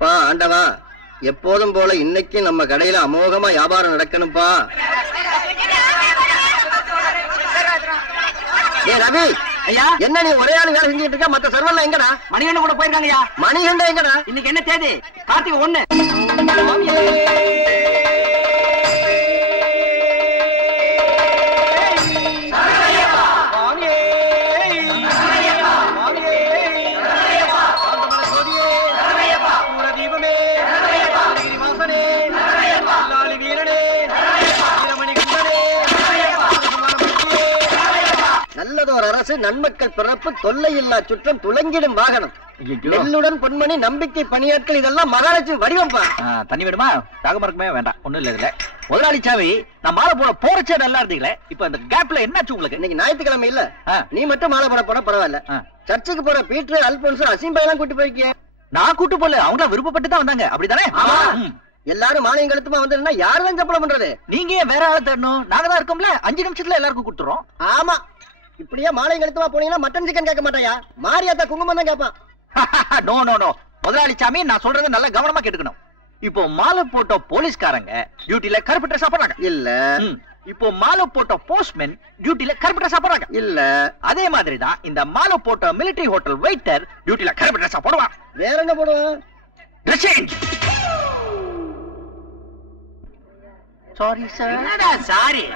பா ஆண்டவா, எப்போதும் போல இன்னைக்கு நம்ம கடையில அமோகமா வியாபாரம் நடக்கணும்பா. ஏ ரவி ஐயா, என்ன நீ ஒரே ஆளு வேலை செஞ்சுட்டு இருக்க? மத்த சர்வர்லாம் எங்கடா? மணிகண்டன் கூட போயிருக்காங்க ஐயா. மணிகண்டன் எங்கடா? இன்னைக்கு என்ன தேதி? கார்த்திகை 1. நல்லதோர் அரசு, நன்மக்கள் பிறப்பு, தொல்லை இல்லா சுற்றம், துளங்கிடும் வாகனம், நெல்லுடன் பொன்மணி, நம்பிக்கை பணியாட்கள், இதெல்லாம் மகாலட்சுமி வடிவம். தண்ணி வேணுமா? தாகமரக்குமே வேண்டாம், ஒண்ணும் இல்ல. இதுல முதலாளி சாவி நான் மாலை போட போறச்சே நல்லா இருந்தீங்களே, இப்ப இந்த கேப்ல என்னாச்சு உங்களுக்கு? இன்னைக்கு ஞாயிற்றுக்கிழமை இல்ல, நீ மட்டும் மாலை போட போட பரவாயில்ல. சர்ச்சுக்கு போற பீட்டர், அல்போன்ஸ், அசிம்பா எல்லாம் கூட்டி போயிருக்கேன். நான் கூட்டு போல, அவங்க விருப்பப்பட்டு தான் வந்தாங்க, அப்படித்தானே? எல்லாரும் மாலையும் கழுத்துமா வந்து யாரு தான் சம்பளம் பண்றது? நீங்க ஏன் வேற ஆளை தேடணும்? நாங்க தான் இருக்கோம்ல, 5 நிமிஷத்துல எல்லாருக்கும் கொடுத்துறோம். ஆமா, இப்படியே மாலையும் கழுத்துமா போனீங்கன்னா மட்டன் சிக்கன் கேட்க மாட்டாயா, மாரியாத்தா குங்குமம் தான் கேட்பான். நோ நோ நோ முதலாளி சாமி, நான் சொல்றது நல்லா கவனமா கேட்டுக்கணும். இப்போ மாலை போட்ட போலீஸ்காரங்க டியூட்டில கருப்பு ட்ரெஸ் சாப்பிடுறாங்க இல்ல. இப்போ மாலை போட்ட போஸ்ட்மேன் டியூட்டில கருப்பு ட்ரெஸ் சாப்பிடுறாங்க இல்ல. அதே மாதிரி தான் இந்த மாலை போட்ட மிலிட்டரி ஹோட்டல் வெயிட்டர் டியூட்டில கருப்பு ட்ரெஸ் போடுவான். வேற என்ன போடுவான்? Dress change. Sorry sir. என்னடா சாரி?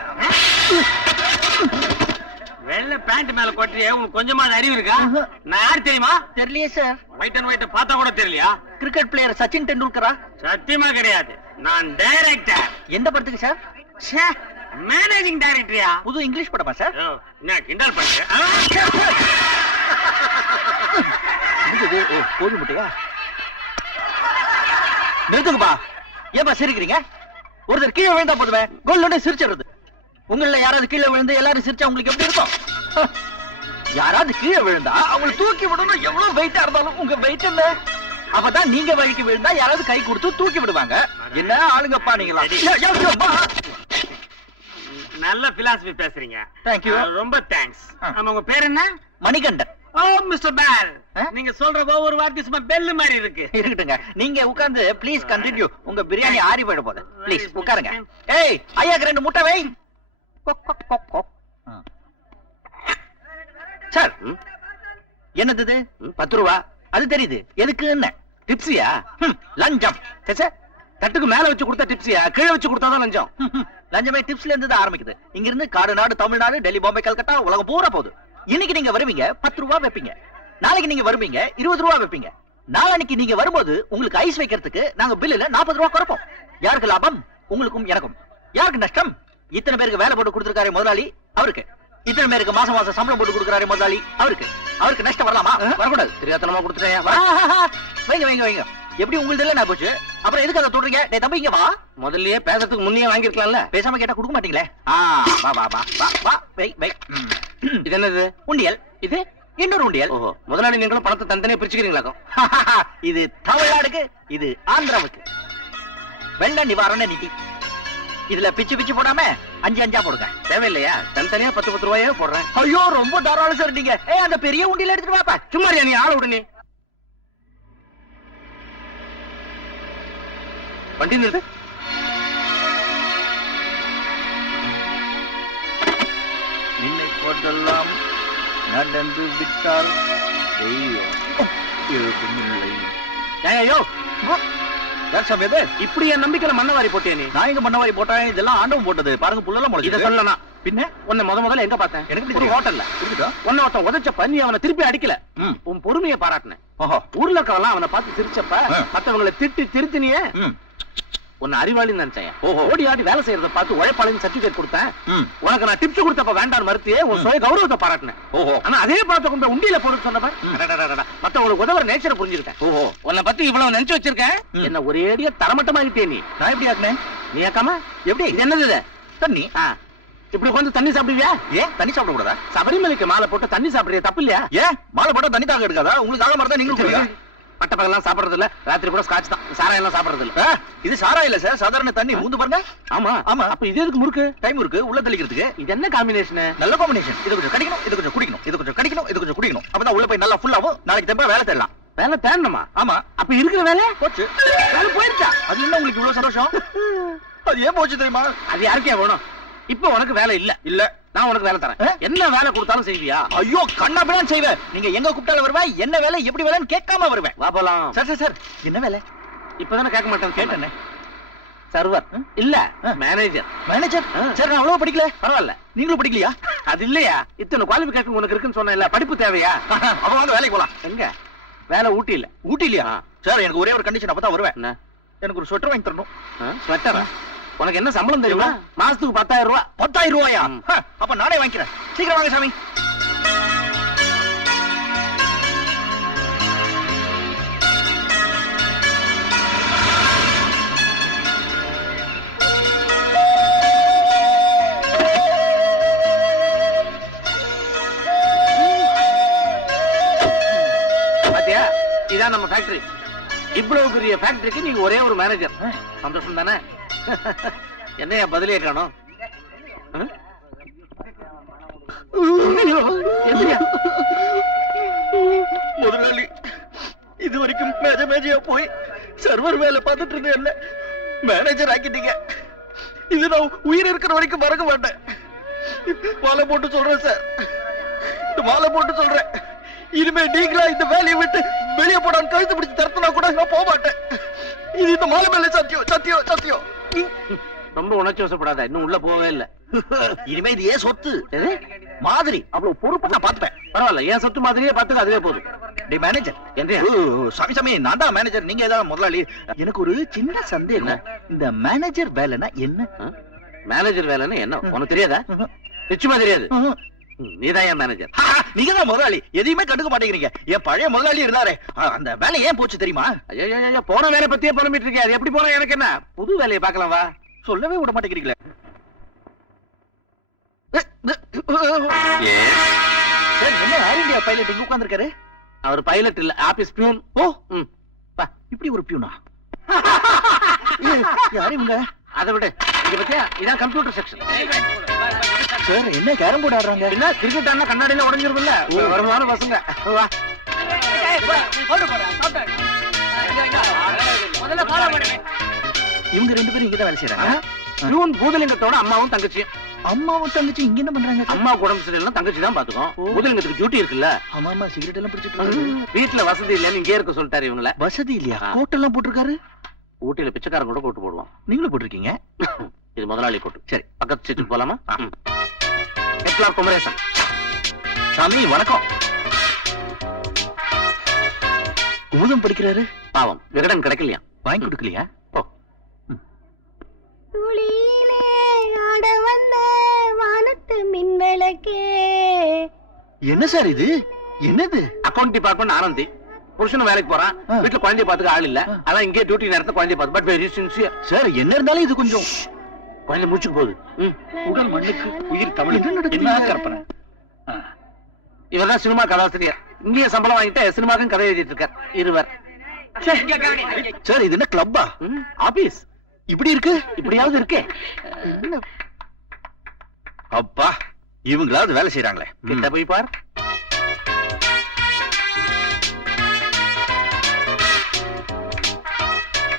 வெள்ளை பேண்ட் மேல கொட்டியே, உங்களுக்கு கொஞ்சமா அறிவு இருக்கா? நான் யார் தெரியுமா? தெரியலையே சார். ஒயிட் அண்ட் ஒயிட் பார்த்தா கூட தெரியலையா? கிரிக்கெட் பிளேயர் சச்சின் டெண்டுல்கரா? சத்தியமா கிடையாது, நான் டைரக்டர். எந்த படத்துக்கு சார்? மேனேஜிங் டைரக்டரியா? புது இங்கிலீஷ் படமா சார்? என்ன கிண்டல் பண்ற? கோழி முட்டையா? நிறுத்துங்கப்பா. ஏப்பா சிரிக்கிறீங்க? ஒருத்தர் கீழே விழுந்தா போதுமே கோல்ல சிரிச்சிடுறது. உங்கள யாராவது கீழே விழுந்து எல்லாரும் சிரிச்சா உங்களுக்கு எப்படி இருக்கும்? யாராவது கீழே விழுந்தா அவங்களை தூக்கி விடணும், எவ்வளவு வெயிட்டா இருந்தாலும். உங்க வெயிட் என்ன? அப்பதான் நீங்க வழிக்கு விழுந்தா யாராவது கை கொடுத்து தூக்கி விடுவாங்க. என்ன ஆளுங்கப்பா நீங்களா? நல்ல பிலாசபி பேசுறீங்க. Thank you. ரொம்ப தேங்க்ஸ். ஆமா, உங்க பேர் என்ன? மணிகண்டன். ஓ மிஸ்டர் பேல், நீங்க சொல்ற ஒவ்வொரு வார்த்தை சும்மா பெல் மாதிரி இருக்கு. இருக்கட்டுங்க, நீங்க உட்கார்ந்து ப்ளீஸ் கண்டினியூ. உங்க பிரியாணி ஆறி போயிட போகுது. ப்ளீஸ் உட்காருங்க. ஏய், ஐயாக்கு 2 முட்டை வை. சார், என்னது? 10 ரூபா. அது தெரியுது. எதுக்கு? என்ன டிப்ஸியா? லஞ்சம். தட்டுக்கு மேல வச்சு கொடுத்தா டிப்ஸியா? கீழே வச்சு கொடுத்தாதான் லஞ்சம். லஞ்சமே டிப்ஸ்ல இருந்து தான் ஆரம்பிக்குது. இங்க இருந்து காடு நாடு, தமிழ்நாடு, டெல்லி, பாம்பே, கல்கட்டா, உலகம் பூரா போகுது. இன்னைக்கு நீங்க வருவீங்க, 10 ரூபா வைப்பீங்க. நாளைக்கு நீங்க வருவீங்க, 20 ரூபா வைப்பீங்க. நாளைக்கு நீங்க வரும்போது உங்களுக்கு ஐஸ் வைக்கிறதுக்கு நாங்க பில்லுல 40 ரூபா குறைப்போம். யாருக்கு லாபம்? உங்களுக்கும் எனக்கும். யாருக்கு நஷ்டம்? இத்தனை பேருக்கு வேலை போட்டு கொடுத்திருக்காரு முதலாளி, அவருக்கு. இத்தனை பேருக்கு மாசம் மாசம் சம்பளம் போட்டு கொடுக்குறாரு முதலாளி, அவருக்கு. அவருக்கு நஷ்டம் வரலாமா? வரக்கூடாது. தெரியாதனமா கொடுத்துட்டேன். வைங்க வைங்க வைங்க. எப்படி உங்களுக்கு இல்ல நான் போச்சு, அப்புறம் எதுக்கு அதை தொடறீங்க? டேய் தம்பி, இங்க வா. முதல்லயே பேசுறதுக்கு முன்னே வாங்கிருக்கலாம்ல. பேசாம கேட்டா கொடுக்க மாட்டீங்களே. வா வா வா வா வா. வை வை. இது என்னது? உண்டியல். இது இன்னொரு உண்டியல். ஓஹோ, முதலாளி நீங்களும் பணத்தை தனித்தனியா பிரிச்சுக்கிறீங்களா? இது தமிழ்நாடுக்கு, இது ஆந்திராவுக்கு. வெள்ள நிவாரண நிதி. இதுல பிச்சு பிச்சு போடாம 5 போடுங்க. தேவையில்லையா? தனித்தனியா 10 ரூபாயே போடுறேன். ஐயோ, ரொம்ப தாராளம் சார் நீங்க. அந்த பெரிய உண்டியல் எடுத்துட்டு வாப்பா. சும்மா நீ ஆள உடனே வண்டி நிறுத்து. நின்னை போட்டெல்லாம் நடந்து விட்டால் ஐயோ, இப்படி என் நம்பிக்கையில மண்ணவாரி போட்டே நீ. நான் எங்க மண்ணவாரி போட்டேன்? இதெல்லாம் ஆண்டவன் போட்டது. பாருங்க, புல்லெல்லாம் முளைச்சு. இதை சொல்லலாம். பின்ன உன்னை முதல்ல எங்க பார்த்தேன்? எனக்கு ஒரு ஹோட்டல்ல. உன்னை ஒருத்தன் உதைச்சப்ப நீ அவனை திருப்பி அடிக்கல, உன் பொறுமையை பாராட்டின. ஊர்ல இருக்கவெல்லாம் அவனை பார்த்து சிரிச்சப்ப மத்தவங்களை திட்டி திருத்தினியே. உன்னை அறிவாளின்னு நினைச்சேன். ஓடி ஆடி வேலை செய்யறத பார்த்து உழைப்பாளின்னு சர்டிபிகேட் கொடுத்தேன். உனக்கு நான் டிப்ஸ் கொடுத்தப்ப வேண்டாம் மறுத்து உன் சுய கௌரவத்தை பாராட்டினேன். ஆனா அதே பார்த்து கொண்டு உண்டியில போட்டு சொன்னப்ப மத்தவங்களுக்கு உதவுற நேச்சரை புரிஞ்சுக்கிட்டேன். உன்னை பத்தி இவ்வளவு நினைச்சு வச்சிருக்கேன். என்ன ஒரேடியா தரமட்டமாகிட்டே நீ. நான் எப்படி ஆக்குனேன்? நீ ஆக்காம எப்படி? இது என்னது? தண்ணி. இப்படி கொஞ்சம் தண்ணி சாப்பிடுவியா? ஏன் தண்ணி சாப்பிட கூடாதா? சபரிமலைக்கு மாலை போட்டு தண்ணி சாப்பிடுறியா? தப்பு இல்லையா? ஏன் மாலை போட்டா தண்ணி தாங்க எடுக்காதா? உங்களுக்கு ஆக மாதிரி நீங்களும் சொல்லுங்க. பட்ட பகலாம் சாப்பிடுறது இல்ல, ராத்திரி கூட ஸ்காட்ச் தான். சாராயம் எல்லாம் சாப்பிடுறது இல்ல. இது சாரா இல்ல சார், சாதாரண தண்ணி. மூந்து பாருங்க. ஆமா ஆமா. அப்ப இது எதுக்கு முறுக்கு? டைம் இருக்கு உள்ள தெளிக்கிறதுக்கு. இது என்ன காம்பினேஷன்? நல்ல காம்பினேஷன். இது கொஞ்சம் கடிக்கணும், இது கொஞ்சம் குடிக்கணும், இது கொஞ்சம் கடிக்கணும், இது கொஞ்சம் குடிக்கணும். அப்பதான் உள்ள போய் நல்லா ஃபுல் ஆகும். நாளைக்கு தெம்பா வேலை தேடலாம். வேலை தேடணுமா? ஆமா. அப்ப இருக்கிற வேலை போச்சு. வேலை போயிடுச்சா? அது என்ன உங்களுக்கு இவ்வளவு சந்தோஷம்? அது ஏன் போச்சு தெரியுமா? அது யாருக்கே வேணும்? இப்ப உனக்கு வேலை இல்ல. இல்ல, நான் உனக்கு வேலை தரேன். என்ன வேலை கொடுத்தாலும் செய்வியா? ஐயோ, கண்ணாபிதான் செய்வேன். நீங்க எங்க கூப்பிட்டாலும் வருவேன். என்ன வேலை, எப்படி வேலைன்னு கேட்காம வருவேன். வா போலாம். சார் சார் சார், என்ன வேலை? இப்பதானே கேட்க மாட்டேன். கேட்டேனே. சர்வர் இல்ல, மேனேஜர். மேனேஜர்? சார், நான் அவ்வளவு படிக்கல. பரவாயில்ல. நீங்களும் படிக்கலையா? அது இல்லையா, இத்தனை குவாலிபிகேஷன் உனக்கு இருக்குன்னு சொன்னேன்ல, படிப்பு தேவையா? அப்ப வாங்க வேலைக்கு போலாம். எங்க வேலை? ஊட்டியில. ஊட்டிலையா? சார், எனக்கு ஒரே ஒரு கண்டிஷன், அப்பதான் வருவேன். என்ன? எனக்கு ஒரு ஸ்வெட்டர் வாங்கி தரணும். ஸ்வெட்டரா? உனக்கு என்ன சம்பளம் தெரியுமா? மாசத்துக்கு 10,000 ரூபாய். 10,000 ரூபாயா? அப்ப நானே வாங்கிக்கிறேன். சீக்கிரம் வாங்க சாமி. பாத்தியா, இதான் நம்ம ஃபேக்டரி. இவ்வளவு பெரிய ஃபேக்டரிக்கு நீங்க ஒரே ஒரு மேனேஜர். சந்தோஷம் தானே? என்னையா பதிலே காணோம்? முதலாளி, இது வரைக்கும் மேஜையா போய் சர்வர் வேலை பார்த்துட்டு இருந்தேன், என்ன மேனேஜர் ஆக்கிட்டீங்க. இது நான் உயிர் இருக்கிற வரைக்கும் மறக்க மாட்டேன். மாலை போட்டு சொல்றேன் சார், இந்த மாலை போட்டு சொல்றேன். இனிமே நீங்களா இந்த வேலையை விட்டு வெளியே போடான்னு கழுத்து பிடிச்சு தரத்துனா கூட நான் போக மாட்டேன். இது இந்த மாலை மேல சத்தியம், சத்தியம், சத்தியம். ரொம்ப உணர்ச்சி வசப்படாத, இன்னும் உள்ள போகவே இல்ல. இனிமே இது ஏன் சொத்து மாதிரி, அவ்வளவு பொறுப்பா நான் பாத்துப்பேன். பரவாயில்ல, என் சொத்து மாதிரியே பார்த்துக்க, அதுவே போதும். டே மேனேஜர். என்ன? சாமி சாமி, நான் தான் மேனேஜர், நீங்க ஏதாவது முதலாளி. எனக்கு ஒரு சின்ன சந்தேகம், இந்த மேனேஜர் வேலைன்னா என்ன? மேனேஜர் வேலைன்னு என்ன உனக்கு தெரியாதா? நிச்சயமா தெரியாது. நீதான் என் மேனேஜர். நீங்க தான் முதலாளி, எதையுமே கண்டுக்க மாட்டேங்கிறீங்க. என் பழைய முதலாளி இருந்தாரே, அந்த வேலை ஏன் போச்சு தெரியுமா? ஐயோ, போன வேலை பத்தியே புலம்பிட்டு இருக்கேன். அது எப்படி போனா எனக்கு என்ன? புது வேலையை பார்க்கலாம் வா. சொல்லவே விட மாட்டேங்கிறீங்களே. என்ன ஏர் இந்தியா பைலட் இங்க உட்கார்ந்திருக்காரு? அவர் பைலட் இல்ல, ஆபீஸ் பியூன். ஓ, இப்படி ஒரு பியூனா? யாரு இவங்க? அதை விட இங்க பத்தியா, இதான் கம்ப்யூட்டர் செக்ஷன். சார், என்ன கேரம் போர்டு ஆடுறாங்க? என்ன கிரிக்கெட் ஆனா கண்ணாடியில உடஞ்சிருக்குல்ல, வருமான பசங்க. வா. இவங்க ரெண்டு பேரும் இங்கதான் வேலை செய்யறாங்க. பியூன் பூதலிங்கத்தோட அம்மாவும் தங்கச்சியும். அம்மாவும் தங்கச்சி இங்க என்ன பண்றாங்க? அம்மாவுக்கு உடம்பு சரியில்லைன்னா தங்கச்சி தான் பாத்துக்கும். பூதலிங்கத்துக்கு டியூட்டி இருக்குல்ல. ஆமா, சிகரெட் எல்லாம் பிடிச்சிட்டு வீட்டுல வசதி இல்லன்னு இங்கே இருக்க சொல்லிட்டாரு இவங்கள. வசதி இல்லையா? கோட் எல்லாம் போட்டிருக்காரு. ஊட்டியில பிச்சைக்காரன் கூட போட்டு போடுவான். நீங்களும் போட்டிருக்கீங்க. இது முதலாளி கோட்டு. சரி, பக்கத்து சீட்டுக்கு போலாமா? எக்லார் குமரேசன். சாமி வணக்கம். குமுதம் படிக்கிறாரு. பாவம், விகடன் கிடைக்கலையா? வாங்கி கொடுக்கலையா? துளியிலே ஆட வந்த வானத்து மின்விளக்கே. என்ன சார் இது? என்னது? Account department Anandhi. புருஷனும் வேலைக்கு போறான், வீட்டுல குழந்தைய பாத்துக்க ஆள் இல்ல. அதான் இங்கே டியூட்டி நேரத்தை குழந்தைய பார்த்து. But very sincere. சார், என்ன இருந்தாலும் இது கொஞ்சம் குழந்தை மூச்சுக்கு போகுது. உடல் மண்ணுக்கு உயிர் தமிழ். என்ன கற்பனை? இவர்தான் சினிமா கதாசிரியர். இங்கேயே சம்பளம் வாங்கிட்டு சினிமாக்கும் கதை எழுதிட்டு இருக்கார். இருவர். சார், இது என்ன கிளப்பா? ஆபீஸ் இப்படி இருக்கு? இப்படியாவது இருக்கே. அப்பா, இவங்களாவது வேலை செய்யறாங்களே. கிட்ட போய் பார்.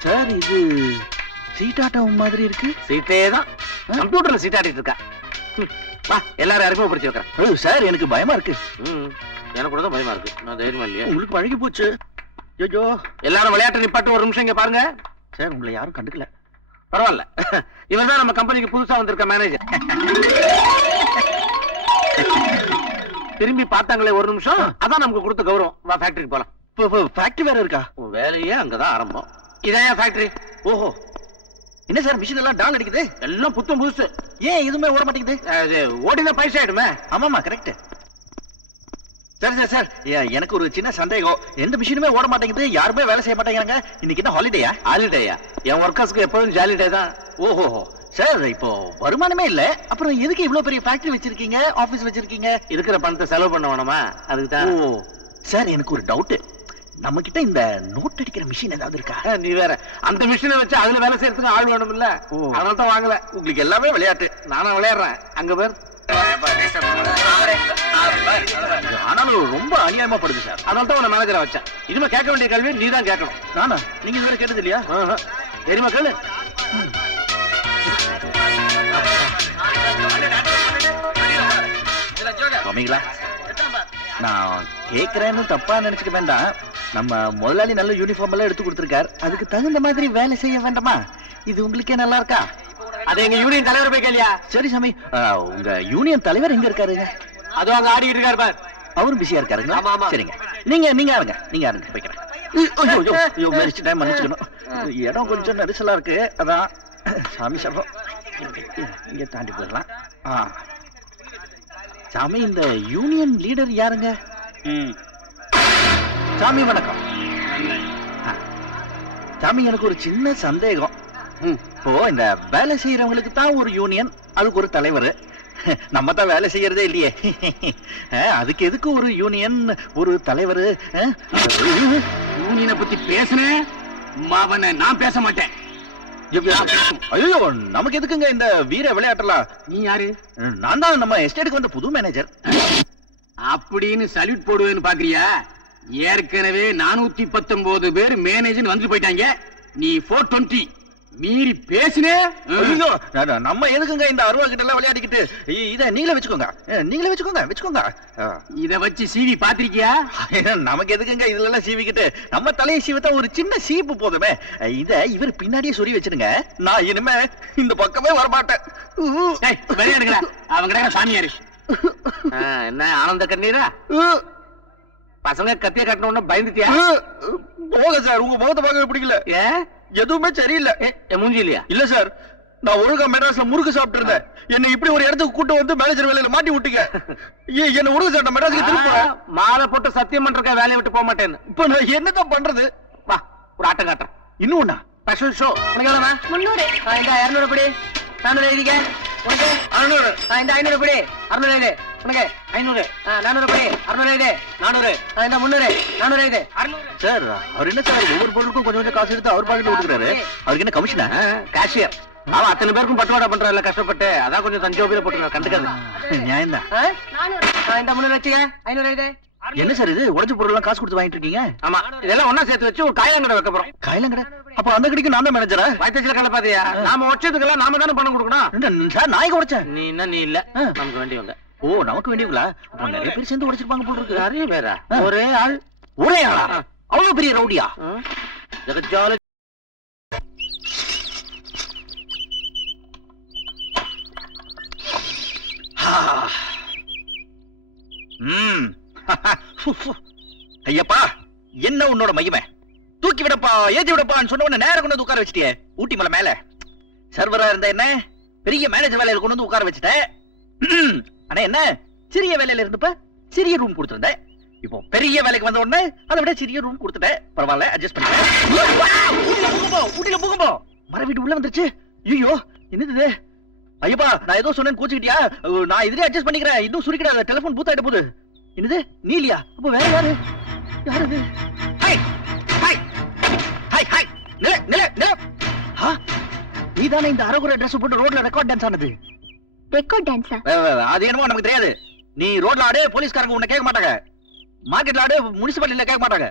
சார், இது சீட்டாட்டம் மாதிரி இருக்கு. சீட்டே தான், கம்ப்யூட்டர்ல சீட்டாட்டிட்டு இருக்கா. வா, எல்லாரும் அறிமுகப்படுத்தி வைக்கிறேன். சார், எனக்கு பயமா இருக்கு. எனக்கு கூட தான் பயமா இருக்கு. நான் தைரியமா இல்லையா? உங்களுக்கு பழகி போச்சு. ஐயோ, எல்லாரும் விளையாட்டு நிப்பாட்டு ஒரு நிமிஷம் இங்க பாருங்க. சார், உங்களை யாரும் கண்டுக்கல. பரவாயில்ல, இவர் தான் நம்ம கம்பெனிக்கு புதுசா வந்திருக்க மேனேஜர். திரும்பி பார்த்தாங்களே ஒரு நிமிஷம், அதான் நமக்கு கொடுத்த கௌரவம். வா, ஃபேக்டரிக்கு போலாம். ஃபேக்டரி வேற இருக்கா? உன் வேலையே அங்கதான் ஆரம்பம். இதான் ஃபேக்டரி. ஓஹோ, என்ன சார், மிஷின் எல்லாம் டால் அடிக்குது? எல்லாம் புத்தம் புதுசு. ஏன் எதுவுமே ஓட மாட்டேங்குது? ஓடினா பைசா ஆயிடுமே. ஆமாமா, கரெக்ட். சார் சார் சார், எனக்கு ஒரு சின்ன சந்தேகம். எந்த மிஷினுமே ஓட மாட்டேங்குது, யாருமே வேலை செய்ய மாட்டேங்கிறாங்க. இன்னைக்கு என்ன ஹாலிடேயா? ஹாலிடேயா? என் ஒர்க்கர்ஸ்க்கு எப்போதும் ஜாலிடே தான். ஓஹோ சார், இப்போ வருமானமே இல்ல, அப்புறம் எதுக்கு இவ்வளவு பெரிய ஃபேக்டரி வச்சிருக்கீங்க, ஆபீஸ் வச்சிருக்கீங்க? இருக்கிற பணத்தை செலவு பண்ண வேணுமா, அதுக்கு தான். ஓ சார், எனக்கு ஒரு டவுட். நம்ம கிட்ட இந்த நோட் அடிக்கிற மிஷின் ஏதாவது இருக்கா? நீ வேற, அந்த மிஷினை வச்சு அதுல வேலை செய்யறதுக்கு ஆள் வேணும் இல்ல, அதனால தான் வாங்கல. உங்களுக்கு எல்லாமே விளையாட்டு. நானும் விளையாடுறேன். அங்க பேர் ஆனாலும் ரொம்ப அநியாயமா படுது சார். அதனால தான் உன்னை மேனேஜரா வச்சேன். இனிமே கேட்க வேண்டிய கேள்வி நீ தான் கேட்கணும். நானா? நீங்க இதுவரை கேட்டது இல்லையா? தெரியுமா கேளு. சுவாமிங்களா, நான் கேக்குறேன்னு தப்பா நினைச்சுக்க வேண்டாம். நம்ம முதலாளி நல்ல யூனிஃபார்ம் எல்லாம் எடுத்து கொடுத்திருக்காரு. அதுக்கு தகுந்த மாதிரி வேலை செய்ய வேண்டாமா? இது உங்களுக்கே நல்லா இருக்கா? அது எங்க யூனியன் தலைவர் போய் கேளியா. சரி சாமி, உங்க யூனியன் தலைவர் எங்க இருக்காருங்க? அதுவும் அங்க ஆடிக்கிட்டு இருக்காரு பார். அவரும் பிஸியா இருக்காருங்களா? ஆமா, ஆமா. சரிங்க, நீங்க ஆருங்க போய்க்கிறேன். மன்னிச்சுக்கணும், இடம் கொஞ்சம் நெரிசலா இருக்கு, அதான். சாமி சொல்றோம், இங்க தாண்டி போயிடலாம். சாமி, இந்த யூனியன் லீடர் யாருங்க? சாமி வணக்கம். சாமி, எனக்கு ஒரு சின்ன சந்தேகம். இப்போ இந்த வேலை செய்யறவங்களுக்கு தான் ஒரு யூனியன், அதுக்கு ஒரு தலைவர். நம்ம தான் வேலை செய்யறதே இல்லையே, அதுக்கு எதுக்கு ஒரு யூனியன், ஒரு தலைவர்? யூனியனை பத்தி பேசுனேன், மாவன நான் பேச மாட்டேன். ஐயோ, நமக்கு எதுக்குங்க இந்த வீர விளையாட்டலாம்? நீ யாரு? நான் தான் நம்ம எஸ்டேட்டுக்கு வந்த புது மேனேஜர். அப்படின்னு சல்யூட் போடுவேன்னு பாக்குறியா? ஏற்கனவே 419 பேர் மேனேஜர் வந்து போயிட்டாங்க. நீ 420 மீறி பேசினே. நம்ம எதுக்குங்க இந்த அருவா கிட்ட எல்லாம் விளையாடிக்கிட்டு? இத நீங்களே வச்சுக்கோங்க. இத வச்சு சீவி பாத்திருக்கியா? நமக்கு எதுக்குங்க இதுல எல்லாம் சீவிக்கிட்டு? நம்ம தலையை சீவத்தா ஒரு சின்ன சீப்பு போதுமே. இத இவர் பின்னாடியே சொறி வச்சிருங்க. நான் இனிமே இந்த பக்கமே வரமாட்டேன். விளையாடுங்களா? அவங்க சாமியாரு. என்ன ஆனந்த கண்ணீரா? பசங்க கத்திய கட்டின உடனே பயந்துட்டியா? போக சார், உங்க முகத்தை பார்க்க பிடிக்கல. எதுவுமே சரியில்லை. மூஞ்சி இல்லையா? இல்ல சார், நான் ஒழுங்கா மெட்ராஸ்ல முறுக்கு சாப்பிட்டு இருந்தேன். என்ன இப்படி ஒரு இடத்துக்கு கூட்டு வந்து மேனேஜர் வேலையில மாட்டி விட்டீங்க. என்ன முறுக்கு சாப்பிட்ட மெட்ராஸ்க்கு திரும்ப மாலை போட்டு சத்தியம் பண்றக்க வேலையை விட்டு போக மாட்டேன்னு. இப்ப நான் என்னதான் பண்றது? வா, ஒரு ஆட்டம் காட்டுறேன். இன்னும் ஒண்ணா? Special show. உனக்கு எவ்வளவு? 300. இந்த 200 படி. 400 எழுதிக்க. உனக்கு 600. இந்த 500 படி. 600 எழுது. உனக்கு 500. 400 படி. 600 எழுது. 400. இந்த 300. 400 எழுது. 600. சார், அவர் என்ன சார் ஒவ்வொரு பொருளுக்கும் கொஞ்சம் கொஞ்சம் காசு எடுத்து அவர் பாக்கெட்ல கொடுக்குறாரு? அவருக்கு என்ன கமிஷனா? கேஷியர். அவன் அத்தனை பேருக்கும் பட்டுவாடா பண்றான்ல கஷ்டப்பட்டு. அதான் கொஞ்சம் தஞ்சோபியில போட்டு கண்டுக்காது. நியாயம் தான். 400. இந்த 300 வச்சுக்க. 500 எழுது. என்ன சார் இது உடைச்ச பொருள் எல்லாம் காசு கொடுத்து வாங்கிட்டு இருக்கீங்க? ஆமா, இதெல்லாம் ஒண்ணா சேர்த்து வச்சு ஒரு காயங்கடை வைக்க போறோம். காயலங்கடை? அப்ப அந்த கடைக்கு நான் தான் மேனேஜரா? வயிற்றுல கல பாத்தியா? நாம உடைச்சதுக்கெல்லாம் நாம தானே பணம் கொடுக்கணும். சார், நாய்க்கு உடைச்சேன். நீ என்ன? நீ இல்ல, நமக்கு வேண்டியவங்க. ஓ, நமக்கு வேண்டியவங்களா? அப்ப நிறைய பேர் சேர்ந்து உடைச்சிருப்பாங்க போல இருக்கு. நிறைய பேரா? ஒரே ஆள். ஒரே ஆளா? அவ்வளவு பெரிய ரவுடியா? ஜெகஜால. ஐயப்பா, என்ன உன்னோட மகிமை? தூக்கி விடப்பா, ஏத்தி விடப்பான்னு சொன்ன உடனே நேரம் கொண்டு வந்து உட்கார வச்சிட்டியே ஊட்டி மலை மேல. சர்வரா இருந்த என்ன பெரிய மேனேஜர் வேலையில கொண்டு வந்து உட்கார வச்சுட்டேன். ஆனா என்ன, சிறிய வேலையில இருந்தப்ப சிறிய ரூம் கொடுத்திருந்தேன். இப்போ பெரிய வேலைக்கு வந்த உடனே அதை விட சிறிய ரூம் கொடுத்துட்டேன். பரவாயில்ல, அட்ஜஸ்ட் பண்ணிட்டேன். ஊட்டில பூகம்போ மர வீட்டு உள்ள வந்துருச்சு. ஐயோ, என்னது? ஐயப்பா, நான் ஏதோ சொன்னேன்னு கோச்சுக்கிட்டியா? நான் இதுலயே அட்ஜஸ்ட் பண்ணிக்கிறேன். இன்னும் சுருக்கிடாத, டெலிபோன் பூத் ஆயிட்ட போகுது. என்னது, நீ இல்லையா? அப்ப வேற யாரு? யாரு? Hi hi hi hi. நில நீதானே இந்த அரகுர ட்ரெஸ் போட்டு ரோட்ல ரெக்கார்ட் டான்ஸ் ஆனது? ரெக்கார்ட் டான்ஸா? அது என்னமோ நமக்கு தெரியாது. நீ ரோட்ல ஆடு, போலீஸ்காரங்க உன்னை கேட்க மாட்டாங்க. மார்க்கெட்ல ஆடு, முனிசிபாலிட்டில கேட்க மாட்டாங்க.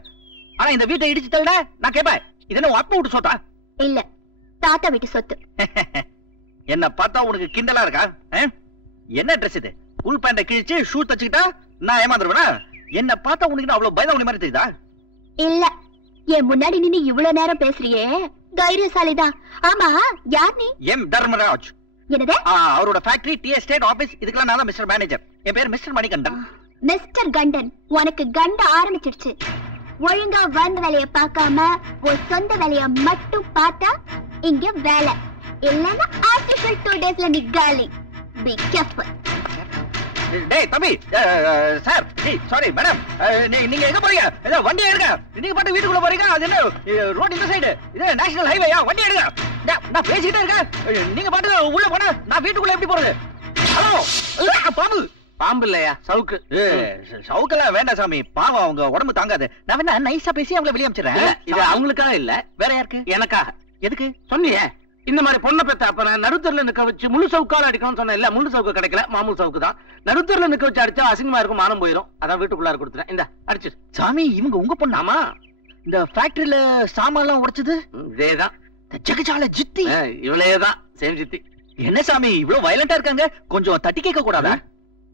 ஆனா இந்த வீட்டை இடிச்சு தள்ள நான் கேட்பேன். இது என்ன அப்பா விட்டு சொத்தா? இல்ல, தாத்தா வீட்டு சொத்து. என்ன பார்த்தா உனக்கு கிண்டலா இருக்கா? என்ன ட்ரெஸ் இது? ஃபுல் பேண்ட கிழிச்சு ஷூ தச்சுக்கிட்டா நான் ஏமாந்துருவேனா? என்ன பார்த்தா உனக்கு அவ்வளவு பயந்த மாதிரி தெரியுதா? இல்ல, என் முன்னாடி நின்னு இவ்வளவு நேரம் பேசுறியே, தைரியசாலிதான். ஆமா, யார் நீ? எம் தர்மராஜ். என்னது? அவரோட ஃபேக்டரி, டி எஸ்டேட் ஆபீஸ், இதுக்கெல்லாம் நான் தான் மிஸ்டர் மேனேஜர். என் பேர் மிஸ்டர் மணிகண்டன். மிஸ்டர் கண்டன், உனக்கு கண்ட ஆரம்பிச்சிடுச்சு. ஒழுங்கா வந்த வேலைய பார்க்காம ஒரு சொந்த வேலைய மட்டும் பார்த்தா இங்க வேலை இல்லன்னா ஆர்டிஃபிஷியல் 2 daysல நீ காலி. Be careful. டேய் தம்பி, சார், சாரி மேடம், நீங்க எங்க போறீங்க? ஏதோ வண்டி எடுங்க. நீங்க பாட்டு வீட்டுக்குள்ள போறீங்க. அது என்ன ரோட் இந்த சைடு? இது நேஷனல் ஹைவேயா? வண்டி எடுங்க. நான் பேசிக்கிட்டே இருக்கேன், நீங்க பாட்டு உள்ள போனா நான் வீட்டுக்குள்ள எப்படி போறது? ஹலோ, பாம்பு. பாம்பு இல்லையா, சவுக்கு. சவுக்கெல்லாம் வேண்டாம் சாமி, பாவம், அவங்க உடம்பு தாங்காது. நான் வேணா நைஸா பேசி அவங்கள வெளியே அனுப்பிச்சிடுறேன். இது அவங்களுக்காக இல்ல, வேற யாருக்கு? எனக்காக. எதுக்கு சொன்னியே, இந்த மாதிரி பொண்ணை பெத்த அப்ப நான் நடுத்தர்ல நிக்க வச்சு முழு சவுக்கால அடிக்கணும்னு சொன்னேன். இல்ல முழு சவுக்கு கிடைக்கல, மாமூல் சவுக்கு தான். நடுத்தர்ல நிக்க வச்சு அடிச்சா அசிங்கமா இருக்கும், மானம் போயிடும். அதான் வீட்டுக்குள்ளார கொடுத்துட்டேன். இந்த அடிச்சு. சாமி இவங்க உங்க பொண்ணு? ஆமா, இந்த ஃபேக்டரியில சாமான் எல்லாம் உடைச்சது இதேதான். ஜெகஜால ஜித்தி. இவளையேதான் சேம் சித்தி. என்ன சாமி இவ்வளவு வயலண்டா இருக்காங்க? கொஞ்சம் தட்டி கேட்க கூடாதா?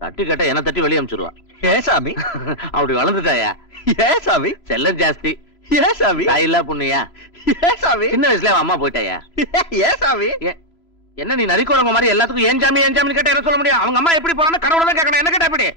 தட்டி கேட்டா என்ன தட்டி வெளியே அனுப்பிச்சிருவா. ஏன் சாமி? அப்படி வளர்ந்துட்டாயா? ஏன் சாமி? செல்லம் ஜாஸ்தி. ஏன் சாமி? தாயில்லா பொண்ணுயா? ஏன் சாமி? சின்ன வயசுல அவன் அம்மா போயிட்டாயா? ஏன் சாமி? என்ன நீ நரிக்குறவங்க மாதிரி எல்லாத்துக்கும் ஏன் ஜாமி ஏன் ஜாமி கேட்டா என்ன சொல்ல முடியும்? அவங்க அம்மா எப்படி போறான்னு கடவுள தான் கேட்கணும். என்ன கேட்டா எப்படி?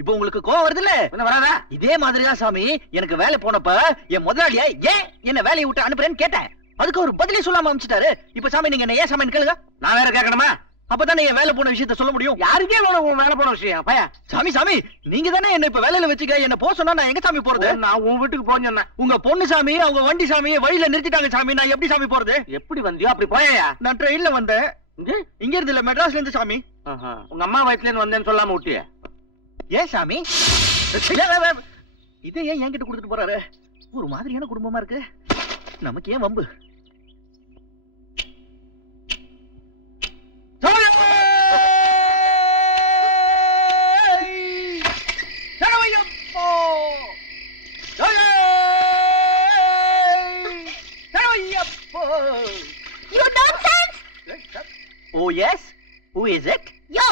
இப்போ உங்களுக்கு கோவம் வருது இல்ல? என்ன வராதா? இதே மாதிரிதான் சாமி எனக்கு வேலை போனப்ப என் முதலாளியா ஏன் என்ன வேலையை விட்டு அனுப்புறேன்னு கேட்டேன். அதுக்கு ஒரு பதிலே சொல்லாம அனுப்பிச்சிட்டாரு. இப்ப சாமி நீங்க என்ன ஏன் சாமி கேளுங்க. நான் வேற கேட்கணுமா? அப்பதானே என் வேலை போன விஷயத்த சொல்ல முடியும். யாருக்கே வேணும் உன் வேலை போன விஷயம்? பையா சாமி சாமி நீங்க தானே என்ன இப்ப வேலையில வச்சுக்க. என்ன போக சொன்னா நான் எங்க சாமி போறது? நான் உன் வீட்டுக்கு போன்னு சொன்னேன். உங்க பொண்ணு சாமி அவங்க வண்டி சாமி வழியில நிறுத்திட்டாங்க சாமி. நான் எப்படி சாமி போறது? எப்படி வந்தியோ அப்படி போயா? நான் ட்ரெயின்ல வந்தேன். இங்க இருந்து இல்ல மெட்ராஸ்ல இருந்து சாமி. உங்க அம்மா வயிற்றுல இருந்து வந்தேன்னு சொல்லாம விட்டிய? ஏன் சாமி? இதை ஏன் என்கிட்ட கொடுத்துட்டு போறாரு? ஒரு மாதிரியான குடும்பமா இருக்கு. நமக்கு ஏன் வம்பு? You nonsense! Oh yes, who is it? யோ,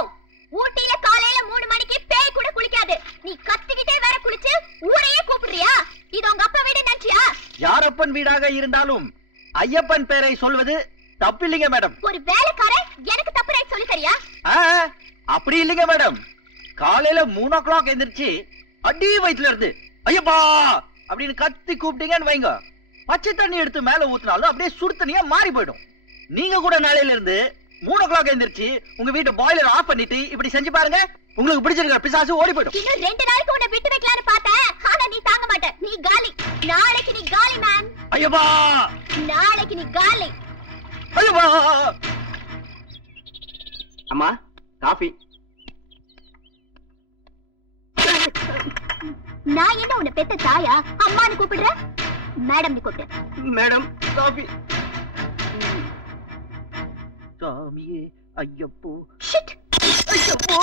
ஊட்டில காலையில 3 மணிக்கு பேய் கூட குளிக்காது. நீ கத்திக்கிட்டே வேற குளிச்சு ஊரையே கூப்பிடுறியா? இது உங்க அப்பா வீடு நினைச்சியா? யாரப்பன் வீடாக இருந்தாலும் ஐயப்பன் பேரை சொல்வது தப்பில்லைங்க மேடம். ஒரு வேலைக்காரன் எனக்கு தப்பு ரைட் சொல்லி தரியா? அப்படி இல்லைங்க மேடம். காலையில 3 o'clock எந்திரிச்சு அடி வயிற்றுல இருந்து ஐயப்பா அப்படின்னு கத்தி கூப்பிட்டீங்கன்னு வைங்க, பச்சை தண்ணி எடுத்து மேல ஊத்தினாலும் அப்படியே சுடு தண்ணியா மாறி போயிடும். நீங்க கூட நாளையில இருந்து 3 o'clock எந்திரிச்சு உங்க வீட்டு பாய்லர் ஆஃப் பண்ணிட்டு இப்படி செஞ்சு பாருங்க. உங்களுக்கு பிடிச்சிருக்க பிசாசு ஓடி போயிடும். இன்னும் 2 நாளைக்கு உன்னை விட்டு வைக்கலாம்னு பார்த்தேன். ஆனா நீ தாங்க மாட்ட. நீ காலி. நாளைக்கு நீ காலி மேன். ஐயப்பா நாளைக்கு நீ காலி. ஐயப்பா. அம்மா காஃபி. நான் என்ன உன்னை பெத்த தாயா? அம்மான்னு கூப்பிடுற? மேடம் நீ கூப்பிடு. Madam coffee. சாமியே ஐயப்போ. ஷிட். ஐயப்போ.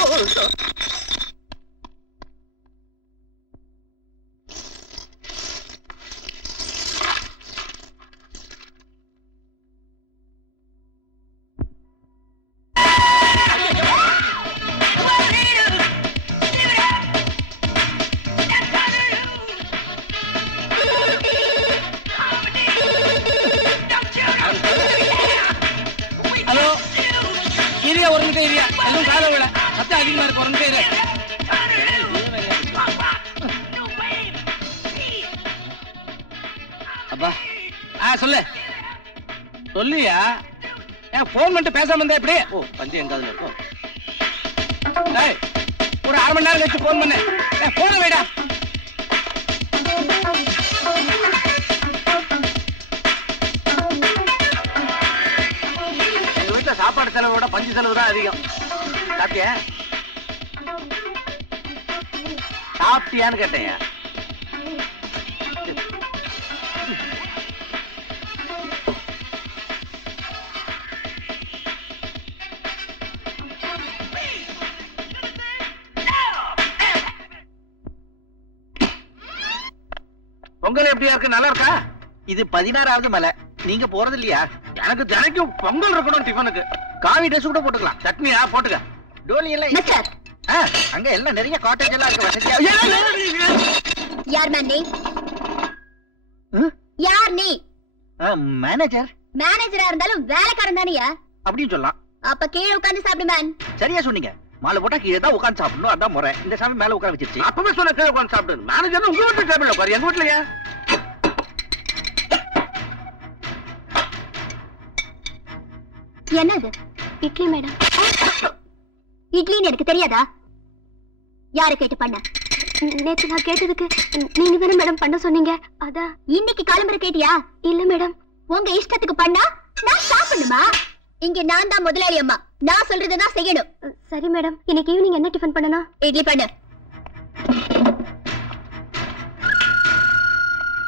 ஹலோ இரியா, ஒரு நிமிஷம் இரியா. எதுவும் கால விட சத்தம் அதிகமா இருக்கு. ஒரு நிமிஷம் இரு. அப்பா சொல்லு சொல்லியா? ஏன் போன் பண்ணிட்டு பேசாம இருந்தா எப்படி? ஓ பஞ்சு எங்காவது இருக்கும். ஒரு 1/2 மணி நேரம் கழிச்சு போன் பண்ண. போன வைடா. எங்க வீட்டுல சாப்பாடு செலவை விட பஞ்சு செலவு தான் அதிகம். சாப்பிட்டியா? சாப்பிட்டியான்னு கேட்டேன். பொங்கல் எப்படியா இருக்கு? நல்லா இருக்கா? இது 16வது மலை. நீங்க போறது இல்லையா? எனக்கு தினைக்கும் பொங்கல் இருக்கணும் டிஃபனுக்கு. காவி ட்ரெஸ் கூட போட்டுக்கலாம். சட்னியா போட்டுக்க. டோலி எல்லாம் மிஸ்டர், அங்க எல்லாம் நிறைய காட்டேஜ் எல்லாம் இருக்கு. வசதியா யார் மேன் நீ? யார் நீ? மேனேஜர் மேனேஜரா இருந்தாலும் வேலைக்காரன் தானியா? அப்படின்னு சொல்லலாம். அப்ப கீழே உட்கார்ந்து சாப்பிடு மேன். சரியா சொன்னீங்க. மாலை போட்டா கீழே தான் உட்கார்ந்து சாப்பிடணும். அதான் முறை. இந்த சாமி மேல உட்கார வச்சிருச்சு. அப்பவே சொன்ன கீழே உட்காந்து சாப்பிடு. மேனேஜர் உங்க வீட்டு டேபிள்ல பாரு, எங்க வீட்லயா? என்னது? இட்லி மேடம். இட்லின்னு எனக்கு தெரியாதா? யார கேட்டு பண்ண? நேத்து நான் கேட்டதுக்கு நீங்க தானே மேடம் பண்ண சொன்னீங்க. அதான் இன்னைக்கு கிளம்புற கேட்டியா? இல்ல மேடம். உங்க இஷ்டத்துக்கு பண்ணா நான் சாப்பிடணுமா? இங்க நான் தான் முதலாளி அம்மா. நான் சொல்றதுதான் செய்யணும். சரி மேடம். இன்னைக்கு ஈவினிங் என்ன டிஃபன் பண்ணணும்? இட்லி பண்ணு.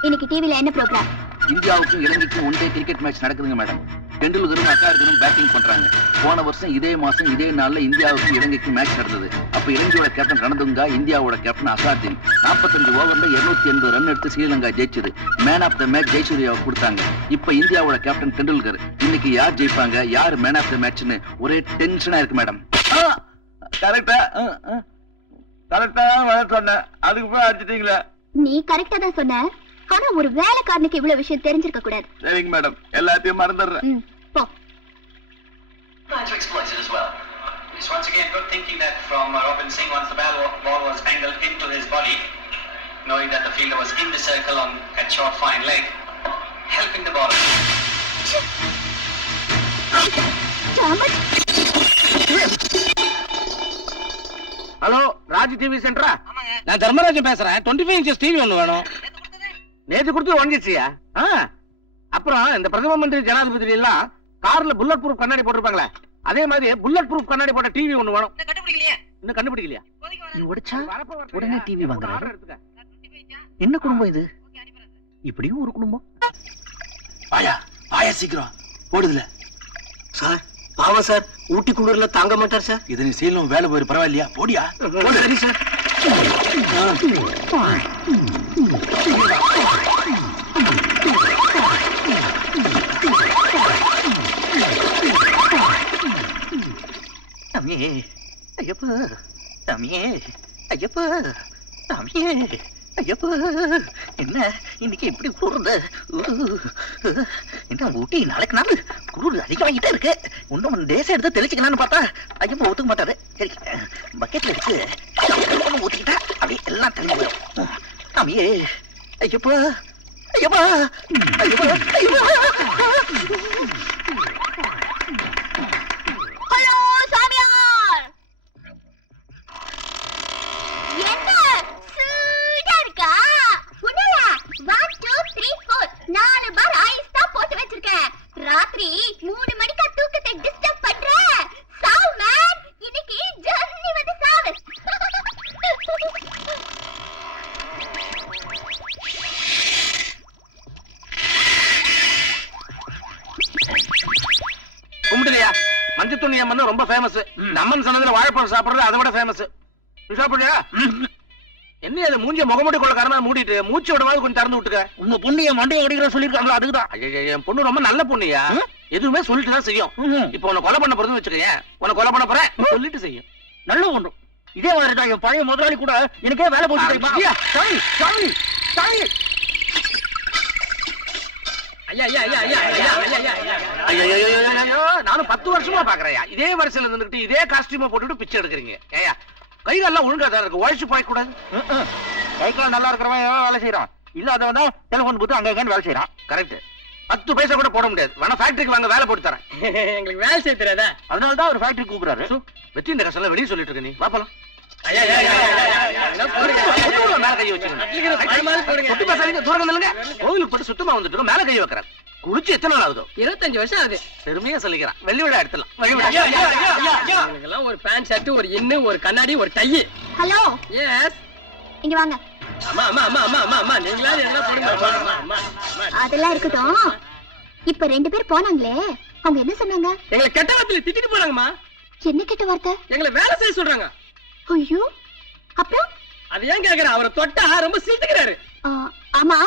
இன்னைக்கு டிவில என்ன ப்ரோகிராம்? இந்தியாவுக்கும் இலங்கைக்கும் ஒன் டே கிரிக்கெட் மேட்ச் நடக்குதுங்க மேடம். டெண்டுல்கரும் அக்காருக்கரும் பேட்டிங் பண்றாங்க. போன வருஷம் இதே மாசம் இதே நாள்ல இந்தியாவுக்கு இலங்கைக்கு மேட்ச் நடந்தது. அப்ப இலங்கையோட கேப்டன் ரணதுங்கா, இந்தியாவோட கேப்டன் அசார்தீன் 45 ஓவர்ல 280 ரன் எடுத்து ஸ்ரீலங்கா ஜெயிச்சது. மேன் ஆஃப் த மேட்ச் ஜெயசூர்யாவை கொடுத்தாங்க. இப்ப இந்தியாவோட கேப்டன் டெண்டுல்கர். இன்னைக்கு யார் ஜெயிப்பாங்க, யார் மேன் ஆஃப் த மேட்ச்னு ஒரே டென்ஷனா இருக்கு மேடம். கரெக்டா சொன்னேன், அதுக்கு போய் அடிச்சிட்டீங்களா? நீ கரெக்டா தான் சொன்ன. ஆனா ஒரு வேலைக்காரனுக்கு இவ்வளவு விஷயம் தெரிஞ்சிருக்க கூடாது. சரிங்க மேடம், எல்லாத்தையும் மறந்துடுறேன். போ. To exploit it as well. It's once again good thinking that from Robin Singh once the ball was angled into his body, knowing that the fielder was in the circle on at short fine leg, helping the bowler. Hello, Raj TV சென்டரா? நான் தர்மராஜன் பேசுறேன். 25 inches TV ஒண்ணு வேணும். நேத்து கொடுத்து உடஞ்சிச்சியா? அப்புறம் இந்த பிரதம மந்திரி ஜனாதிபதி எல்லாம் கார்ல புல்லட் ப்ரூஃப் கண்ணாடி போட்டிருப்பாங்களே, அதே மாதிரி புல்லட் ப்ரூஃப் கண்ணாடி போட்ட டிவி ஒண்ணு வேணும். இன்னும் கண்டுபிடிக்கலையா? உடைச்சா உடனே டிவி வாங்குறாரு. என்ன குடும்பம் இது? இப்படியும் ஒரு குடும்பம். ஆயா சீக்கிரம் போடுதுல சார். பாவம் சார், ஊட்டி குளிர்ல தாங்க மாட்டார் சார். இது நீ செய்யணும், வேலை போய் பரவாயில்லையா? போடியா. சரி சார். தம்பியே ஐயப்பா, தம்பியே ஐயப்பா, தம்பியே ஐயப்பா, என்ன இன்னைக்கு இப்படி கூறுது? என்ன ஊட்டி நாளைக்கு நாள் குளிர் அதிகமாகிட்டே இருக்கு. ஒன்னும் டேஸ் எடுத்து தெளிச்சுக்கலான்னு பார்த்தா ஐயப்பா ஒத்துக்க மாட்டாரு. சரி, பக்கெட்ல எடுத்து ஊத்திக்கிட்டா அப்படியே எல்லாம் தெளிஞ்சு போயிடும். தம்பியே ஐயப்பா, ஐயப்பா, ஐயப்பா, ஐயப்பா. ஹலோ சாமியார், என்ன சூடா இருக்கா? உடனே 1 2 3 4 4 பார் ஐஸ் தான் போட்டு வச்சிருக்கேன். ராத்திரி 3 மணிக்கு தூக்கத்தை டிஸ்டர்ப் பண்ற. சாவு மேன், இன்னைக்கு ஜன்னி வந்து சாவு. கும்பிடலையா? மஞ்சள் துணி அம்மன் ரொம்ப ஃபேமஸ். நம்மன் சொன்னதுல வாழைப்பழம் சாப்பிடுறது அதை விட ஃபேமஸ். சாப்பிடுறியா? என்ன அது மூஞ்சிய முகமூடி கொள்ள காரணமா மூடிட்டு மூச்சு விடவாது கொஞ்சம் திறந்து விட்டுக்க. உங்க பொண்ணு என் மண்டையை அடிக்கிற சொல்லிருக்காங்களா? அதுக்குதான். என் பொண்ணு ரொம்ப நல்ல பொண்ணுயா. எதுவுமே சொல்லிட்டு தான் செய்யும். இப்ப உன்னை கொலை பண்ண போறதுன்னு வச்சுக்கேன், உன்னை கொலை பண்ண போறேன் சொல்லிட்டு செய்யும். நல்ல ஒன்று. இதே மாதிரிதான் என் பழைய முதலாளி கூட எனக்கே வேலை போட்டு. நானும் 10 வருஷமா பாக்குறேன். இதே வரிசையில இருந்துட்டு இதே காஸ்டியூமை போட்டுட்டு பிச்சை எடுக்கிறீங்க. ஏயா கை காலம் ஒழுங்கா தான் இருக்கு, உழைச்சு போய் கூடாது. கை காலம் நல்லா இருக்கிறவன் வேலை செய்யறான், இல்லாதவன் தான் டெலிபோன் போட்டு அங்க வேலை செய்யறான். கரெக்ட். 10 பைசா கூட போட முடியாது. வேணா ஃபேக்டரிக்கு வாங்க, வேலை போட்டு தரேன். எங்களுக்கு வேலை செய்ய தெரியாதா? அதனாலதான் ஒரு ஃபேக்டரி கூப்பிடுறாரு. வெற்றி இந்த கஷ்டம் வெளியே சொல்லிட்டு இருக்க. நீ வாப்பலாம் கோவிலுக்கு போட்டு சுத்தமா வந்துட்டு மேல கை வைக்கிறேன். குளிச்சு எத்தனை நாள் ஆகுதோ? 25 வருஷம் ஆகுது. பெருமையா சொல்லிக்கிறான். வெள்ளி விழா எடுத்துலாம். ஒரு பேண்ட் ஷர்ட், ஒரு இன்னு, ஒரு கண்ணாடி, ஒரு டை. ஹலோ, எஸ், இங்க வாங்க. அதெல்லாம் இருக்கட்டும். இப்ப 2 பேர் போனாங்களே, அவங்க என்ன சொன்னாங்க? எங்களை கெட்ட வார்த்தையில திட்டிட்டு போறாங்கம்மா. என்ன கெட்ட வார்த்தை? எங்களை வேலை செய்ய சொல்றாங்க. ஐயோ, அப்புறம் அது ஏன் கேக்குற? அவரை தொட்டா ரொம்ப சீத்துக்கிறாரு. ஆமா,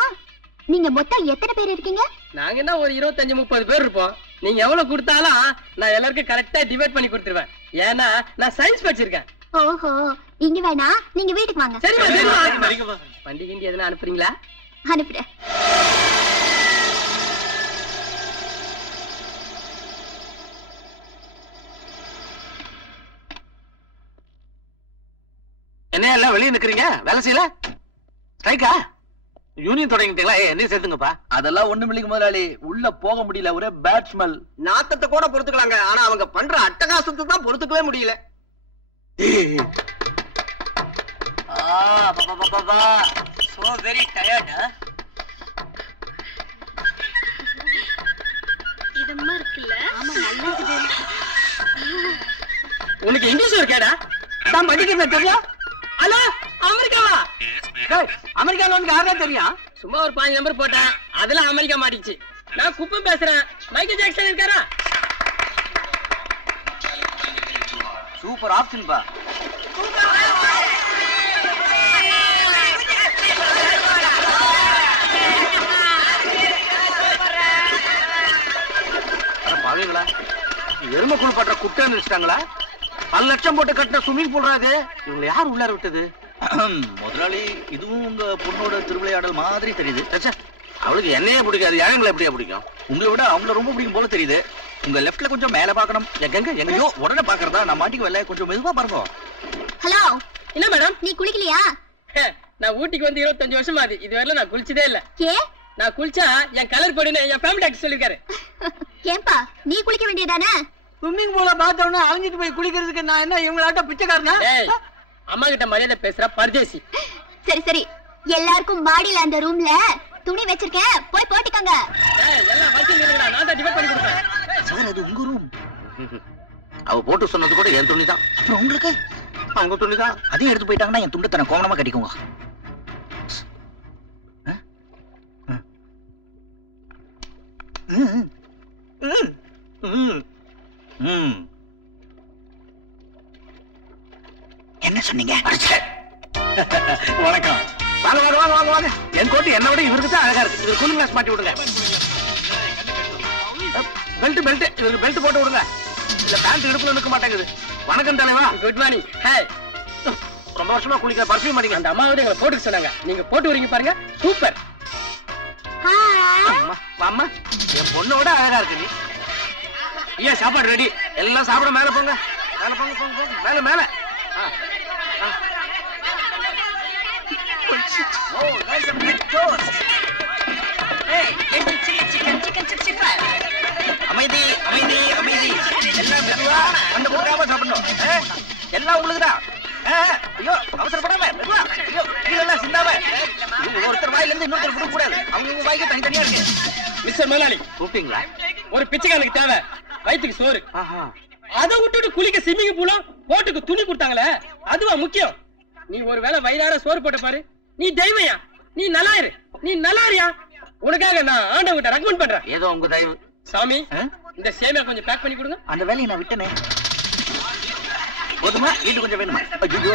நீங்க மொத்தம் எத்தனை பேர் இருக்கீங்க? நாங்க என்ன ஒரு 25-30 பேர் இருப்போம். நீங்க எவ்வளவு கொடுத்தாலும் நான் எல்லாருக்கும் கரெக்டா டிவைட் பண்ணி கொடுத்துருவேன். ஏன்னா நான் சயின்ஸ் படிச்சிருக்கேன். ஓஹோ, இங்க வேணா, நீங்க வீட்டுக்கு வாங்க. சரிமா, சரிமா. பண்டிகை எதுனா அனுப்புறீங்களா? அனுப்புறேன். என்ன எல்லாம் வெளியே நிக்கிறீங்க? வேலை செய்யல? ஸ்ட்ரைக்கா? யூனியன் தொடங்கிட்டீங்களா? என்ன சேர்த்துங்கப்பா. அதெல்லாம் ஒண்ணு மில்லிங்க முதலாளி, உள்ள போக முடியல, ஒரே பேட் ஸ்மெல். நாத்தத்தை கூட பொறுத்துக்கலாங்க, ஆனா அவங்க பண்ற அட்டகாசத்தை தான் பொறுத்துக்கவே முடியல. So very tired, huh? இதமா இருக்குல்ல? ஆமா, நல்லா இருக்குது. உனக்கு இங்கிலீஷ் ஒரு கேடா? நான் படிக்கிறேன் தெரியும். ஹலோ, அமெரிக்காவா? அமெரிக்கால வந்து யாரா தெரியும்? சும்மா ஒரு 5 நம்பர் போட்டேன், அதுல அமெரிக்கா மாட்டிச்சு. நான் குப்பம் பேசுறேன். மைக்கேல் ஜாக்சன் இருக்காரா? சூப்பர் ஆப்ஷன் பா. பாவீங்களா, எருமை குளிப்பாட்டுற குட்டை வச்சுட்டாங்களா? 1 லட்சம் போட்டு கட்டின ஸ்விம்மிங் பூல் இது. இவங்களை யார் உள்ளார விட்டது? முதலாளி, இதுவும் உங்க பொண்ணோட திருவிளையாடல் மாதிரி தெரியுது. ச்சே, அவளுக்கு என்னையே பிடிக்காது, யாருங்களை எப்படியா பிடிக்கும்? உங்களை விட அவங்கள ரொம்ப பிடிக்கும் போல தெரியுது. உங்க லெஃப்ட்ல கொஞ்சம் மேல பாக்கணும். எங்க எங்கயோ உடனே பாக்குறதா நான் மாட்டிக்குவல, கொஞ்சம் மெதுவா பாருங்க. ஹலோ, என்ன மேடம்? நீ குளிக்கலையா? நான் ஊட்டிக்கு வந்து 25 வருஷம் ஆகுது. இதுவரையில நான் குளிச்சதே இல்ல. ஏ, நான் குளிச்சா என் கலர் போடுன்னு என் ஃபேமிலி டாக்டர் சொல்லிருக்காரு. ஏன்பா நீ குளிக்க வேண்டியதானே? ஸ்விம்மிங் பூல பார்த்தவொடனே அழிஞ்சிட்டு போய் குளிக்கிறதுக்கு நான் என்ன இவங்களாட்ட பிச்சைக்காரனா? ஏய், அம்மா கிட்ட மரியாதை பேசுற பரதேசி. சரி சரி, எல்லாருக்கும் மாடியில அந்த ரூம்ல துணி வச்சிருக்கேன், போய் போட்டுக்கங்க. ஏய், எல்லாம் வச்சு நில்லுங்கடா, நான் தான் டிபேட் பண்ணி கொடுப்பேன். சார், அது உங்க ரூம். அவ போட்டு சொன்னது கூட என் துணி தான். அப்புறம் உங்களுக்கு அவங்க துணி தான். அதையும் எடுத்து போயிட்டாங்கன்னா என் துண்டத்தனை கோவணமா கட்டிக்குங்க. என்ன சொன்னீங்க? வணக்கம். வாங்க வாங்க வாங்க வாங்க வாங்க. என் கோட்டு என்ன விட இவருக்கு தான் அழகா இருக்கு. இவருக்கு கூலிங் கிளாஸ் மாட்டி விடுங்க. பெல்ட் பெல்ட், இவருக்கு பெல்ட் போட்டு விடுங்க. இல்ல பேண்ட் இடுப்புல நிக்க மாட்டேங்குது. வணக்கம் தலைவா. Good morning. ஹாய். ரொம்ப வருஷமா குளிக்கிற பர்ஃபியூம் அடிங்க. அந்த அம்மாவோட எங்களை போட்டுக்க சொன்னாங்க. நீங்க போட்டு வரீங்க பாருங்க, சூப்பர். ஹாய். அம்மா, அம்மா, என் பொண்ணோட அழகா இருக்கு நீ. ஐயா, சாப்பாடு ரெடி. எல்லாம் சாப்பிட மேல போங்க. மேல போங்க போங்க போங்க. மேல மேல. அமைதி அமைதி அமைதி. எல்லாம் மெதுவா அந்த முட்டாம சாப்பிடணும். எல்லாம் உங்களுக்குதான். ஐயோ, அவசரப்படாம மெதுவா. ஐயோ, இதெல்லாம் சிந்தாம. ஒருத்தர் வாயில இருந்து இன்னொருத்தர் கொடுக்க கூடாது. அவங்க வாய்க்கு தனித்தனியா இருக்கு. மிஸ்டர் முதலாளி, கூப்பிட்டீங்களா? ஒரு பிச்சைக்காரனுக்கு தேவை வயிற்றுக்கு சோறு. ஆஹா. அதை விட்டுட்டு குளிக்க ஸ்விம்மிங் பூலும் போட்டுக்கு துணி கொடுத்தாங்களே, அதுவா முக்கியம்? நீ ஒருவேளை வயிறார சோறு போட்ட பாரு. நீ தெய்வயா, நீ நல்லா இரு, நீ நல்லா இருயா. உனக்காக நான் ஆண்டவங்கிட்ட ரெக்கமெண்ட் பண்றேன். ஏதோ உங்க தயவு. சாமி, இந்த சேமியா கொஞ்சம் பேக் பண்ணி கொடுங்க. அந்த வேலையை நான் விட்டனே. போதுமா? வீட்டு கொஞ்சம் வேணுமா? ஐயோ,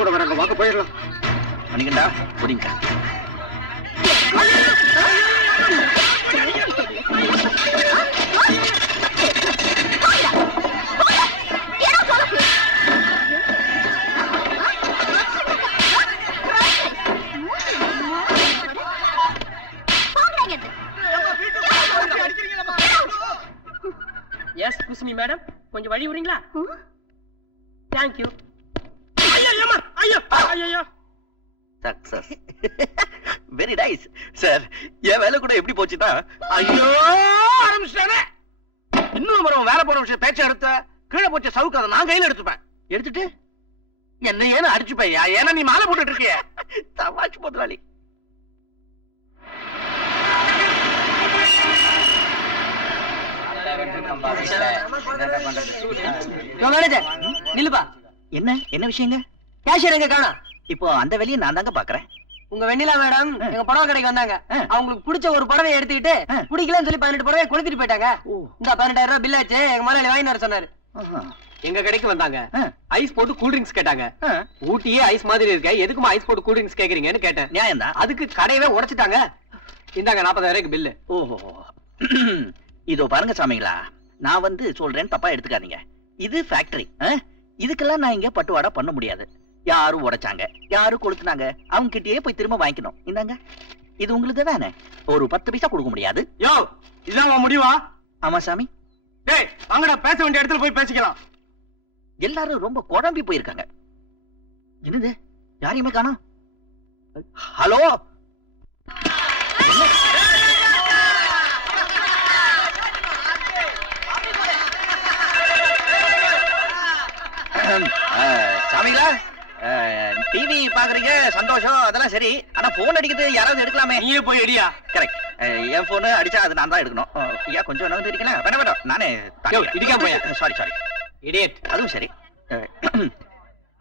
கூட வராங்க, வாங்க போயிடலாம். மணிகண்டா, புரியுங்க. எஸ் குஸ்மி மேடம், கொஞ்சம் வழி விடுறீங்களா? Thank you. ஐயோ அம்மா, ஐயோ ஐயோ. சக்சஸ். Very nice sir. என் வேலை கூட எப்படி போச்சுன்னா, ஐயோ ஆரம்பிச்சிட்டானே. இன்னும் மரம் வேலை போற விஷயம் பேச்ச எடுத்த கீழே போச்ச சவுக்கு அதை நான் கையில எடுத்துப்பேன். எடுத்துட்டு என்ன ஏன்னு அடிச்சுப்பையா? ஏன்னா நீ மாலை போட்டுட்டு இருக்கிய. தமாஷ் முதலாளி. நில்லுப்பா. என்ன என்ன விஷயங்க? கேஷியர் எங்க காணோம்? இப்போ அந்த வேலையை நான் தாங்க பாக்குறேன். உங்க வெண்ணிலா மேடம் எங்க புடவை கடைக்கு வந்தாங்க. ஆ. அவங்களுக்கு பிடிச்ச ஒரு புடவையை எடுத்துக்கிட்டு பிடிக்கலன்னு சொல்லி 18 புடவையை கொடுத்துட்டு போயிட்டாங்க. ஓ. இந்த 12000 ரூபாய் பில் ஆச்சு, எங்க முதலாளி வாங்கி வர சொன்னாரு. ஆஹா. எங்க கடைக்கு வந்தாங்க. ஐஸ் போட்டு கூல் ட்ரிங்க்ஸ் கேட்டாங்க. ஆ. ஊட்டியே ஐஸ் மாதிரி இருக்க, எதுக்குமா ஐஸ் போட்டு கூல் ட்ரிங்க்ஸ் கேக்குறீங்கன்னு கேட்டேன். நியாயம்தான். அதுக்கு கடையவே உடைச்சிட்டாங்க. இந்தாங்க 40,000 பில்லு. ஓஹோ. இதோ பாருங்க சாமிங்களா, நான் வந்து சொல்றேன், தப்பா எடுத்துக்காதீங்க. இது ஃபேக்டரி. இதுக்கெல்லாம் நான் இங்க பட்டுவாடா பண்ண முடியாது. யாரு உடைச்சாங்க, யாரு கொளுத்துனாங்க, அவங்க கிட்டயே போய் திரும்ப வாங்கிக்கணும். இந்தாங்க, இது உங்களுக்கு தானே. ஒரு 10 பைசா கொடுக்க முடியாது. யோ, இதான் முடிவா? ஆமா சாமி. டேய், வாங்கடா, பேச வேண்டிய இடத்துல போய் பேசிக்கலாம். எல்லாரும் ரொம்ப குழம்பி போயிருக்காங்க. என்னது, யாரையுமே காணோம். ஹலோ, சாமிங்களா, டிவி பாக்குறீங்க, சந்தோஷம், அதெல்லாம் சரி. ஆனா போன் அடிக்கிறது யாராவது எடுக்கலாமே. நீயே போய் அடியா. கரெக்ட். என் போன் அடிச்சா அது நான் தான் எடுக்கணும். ஐயா, கொஞ்சம் நகர்ந்து இருக்கீங்களா? வேணாம் வேணாம், நானே இடிக்காம போயா. Sorry sorry. இடியட். அதுவும் சரி.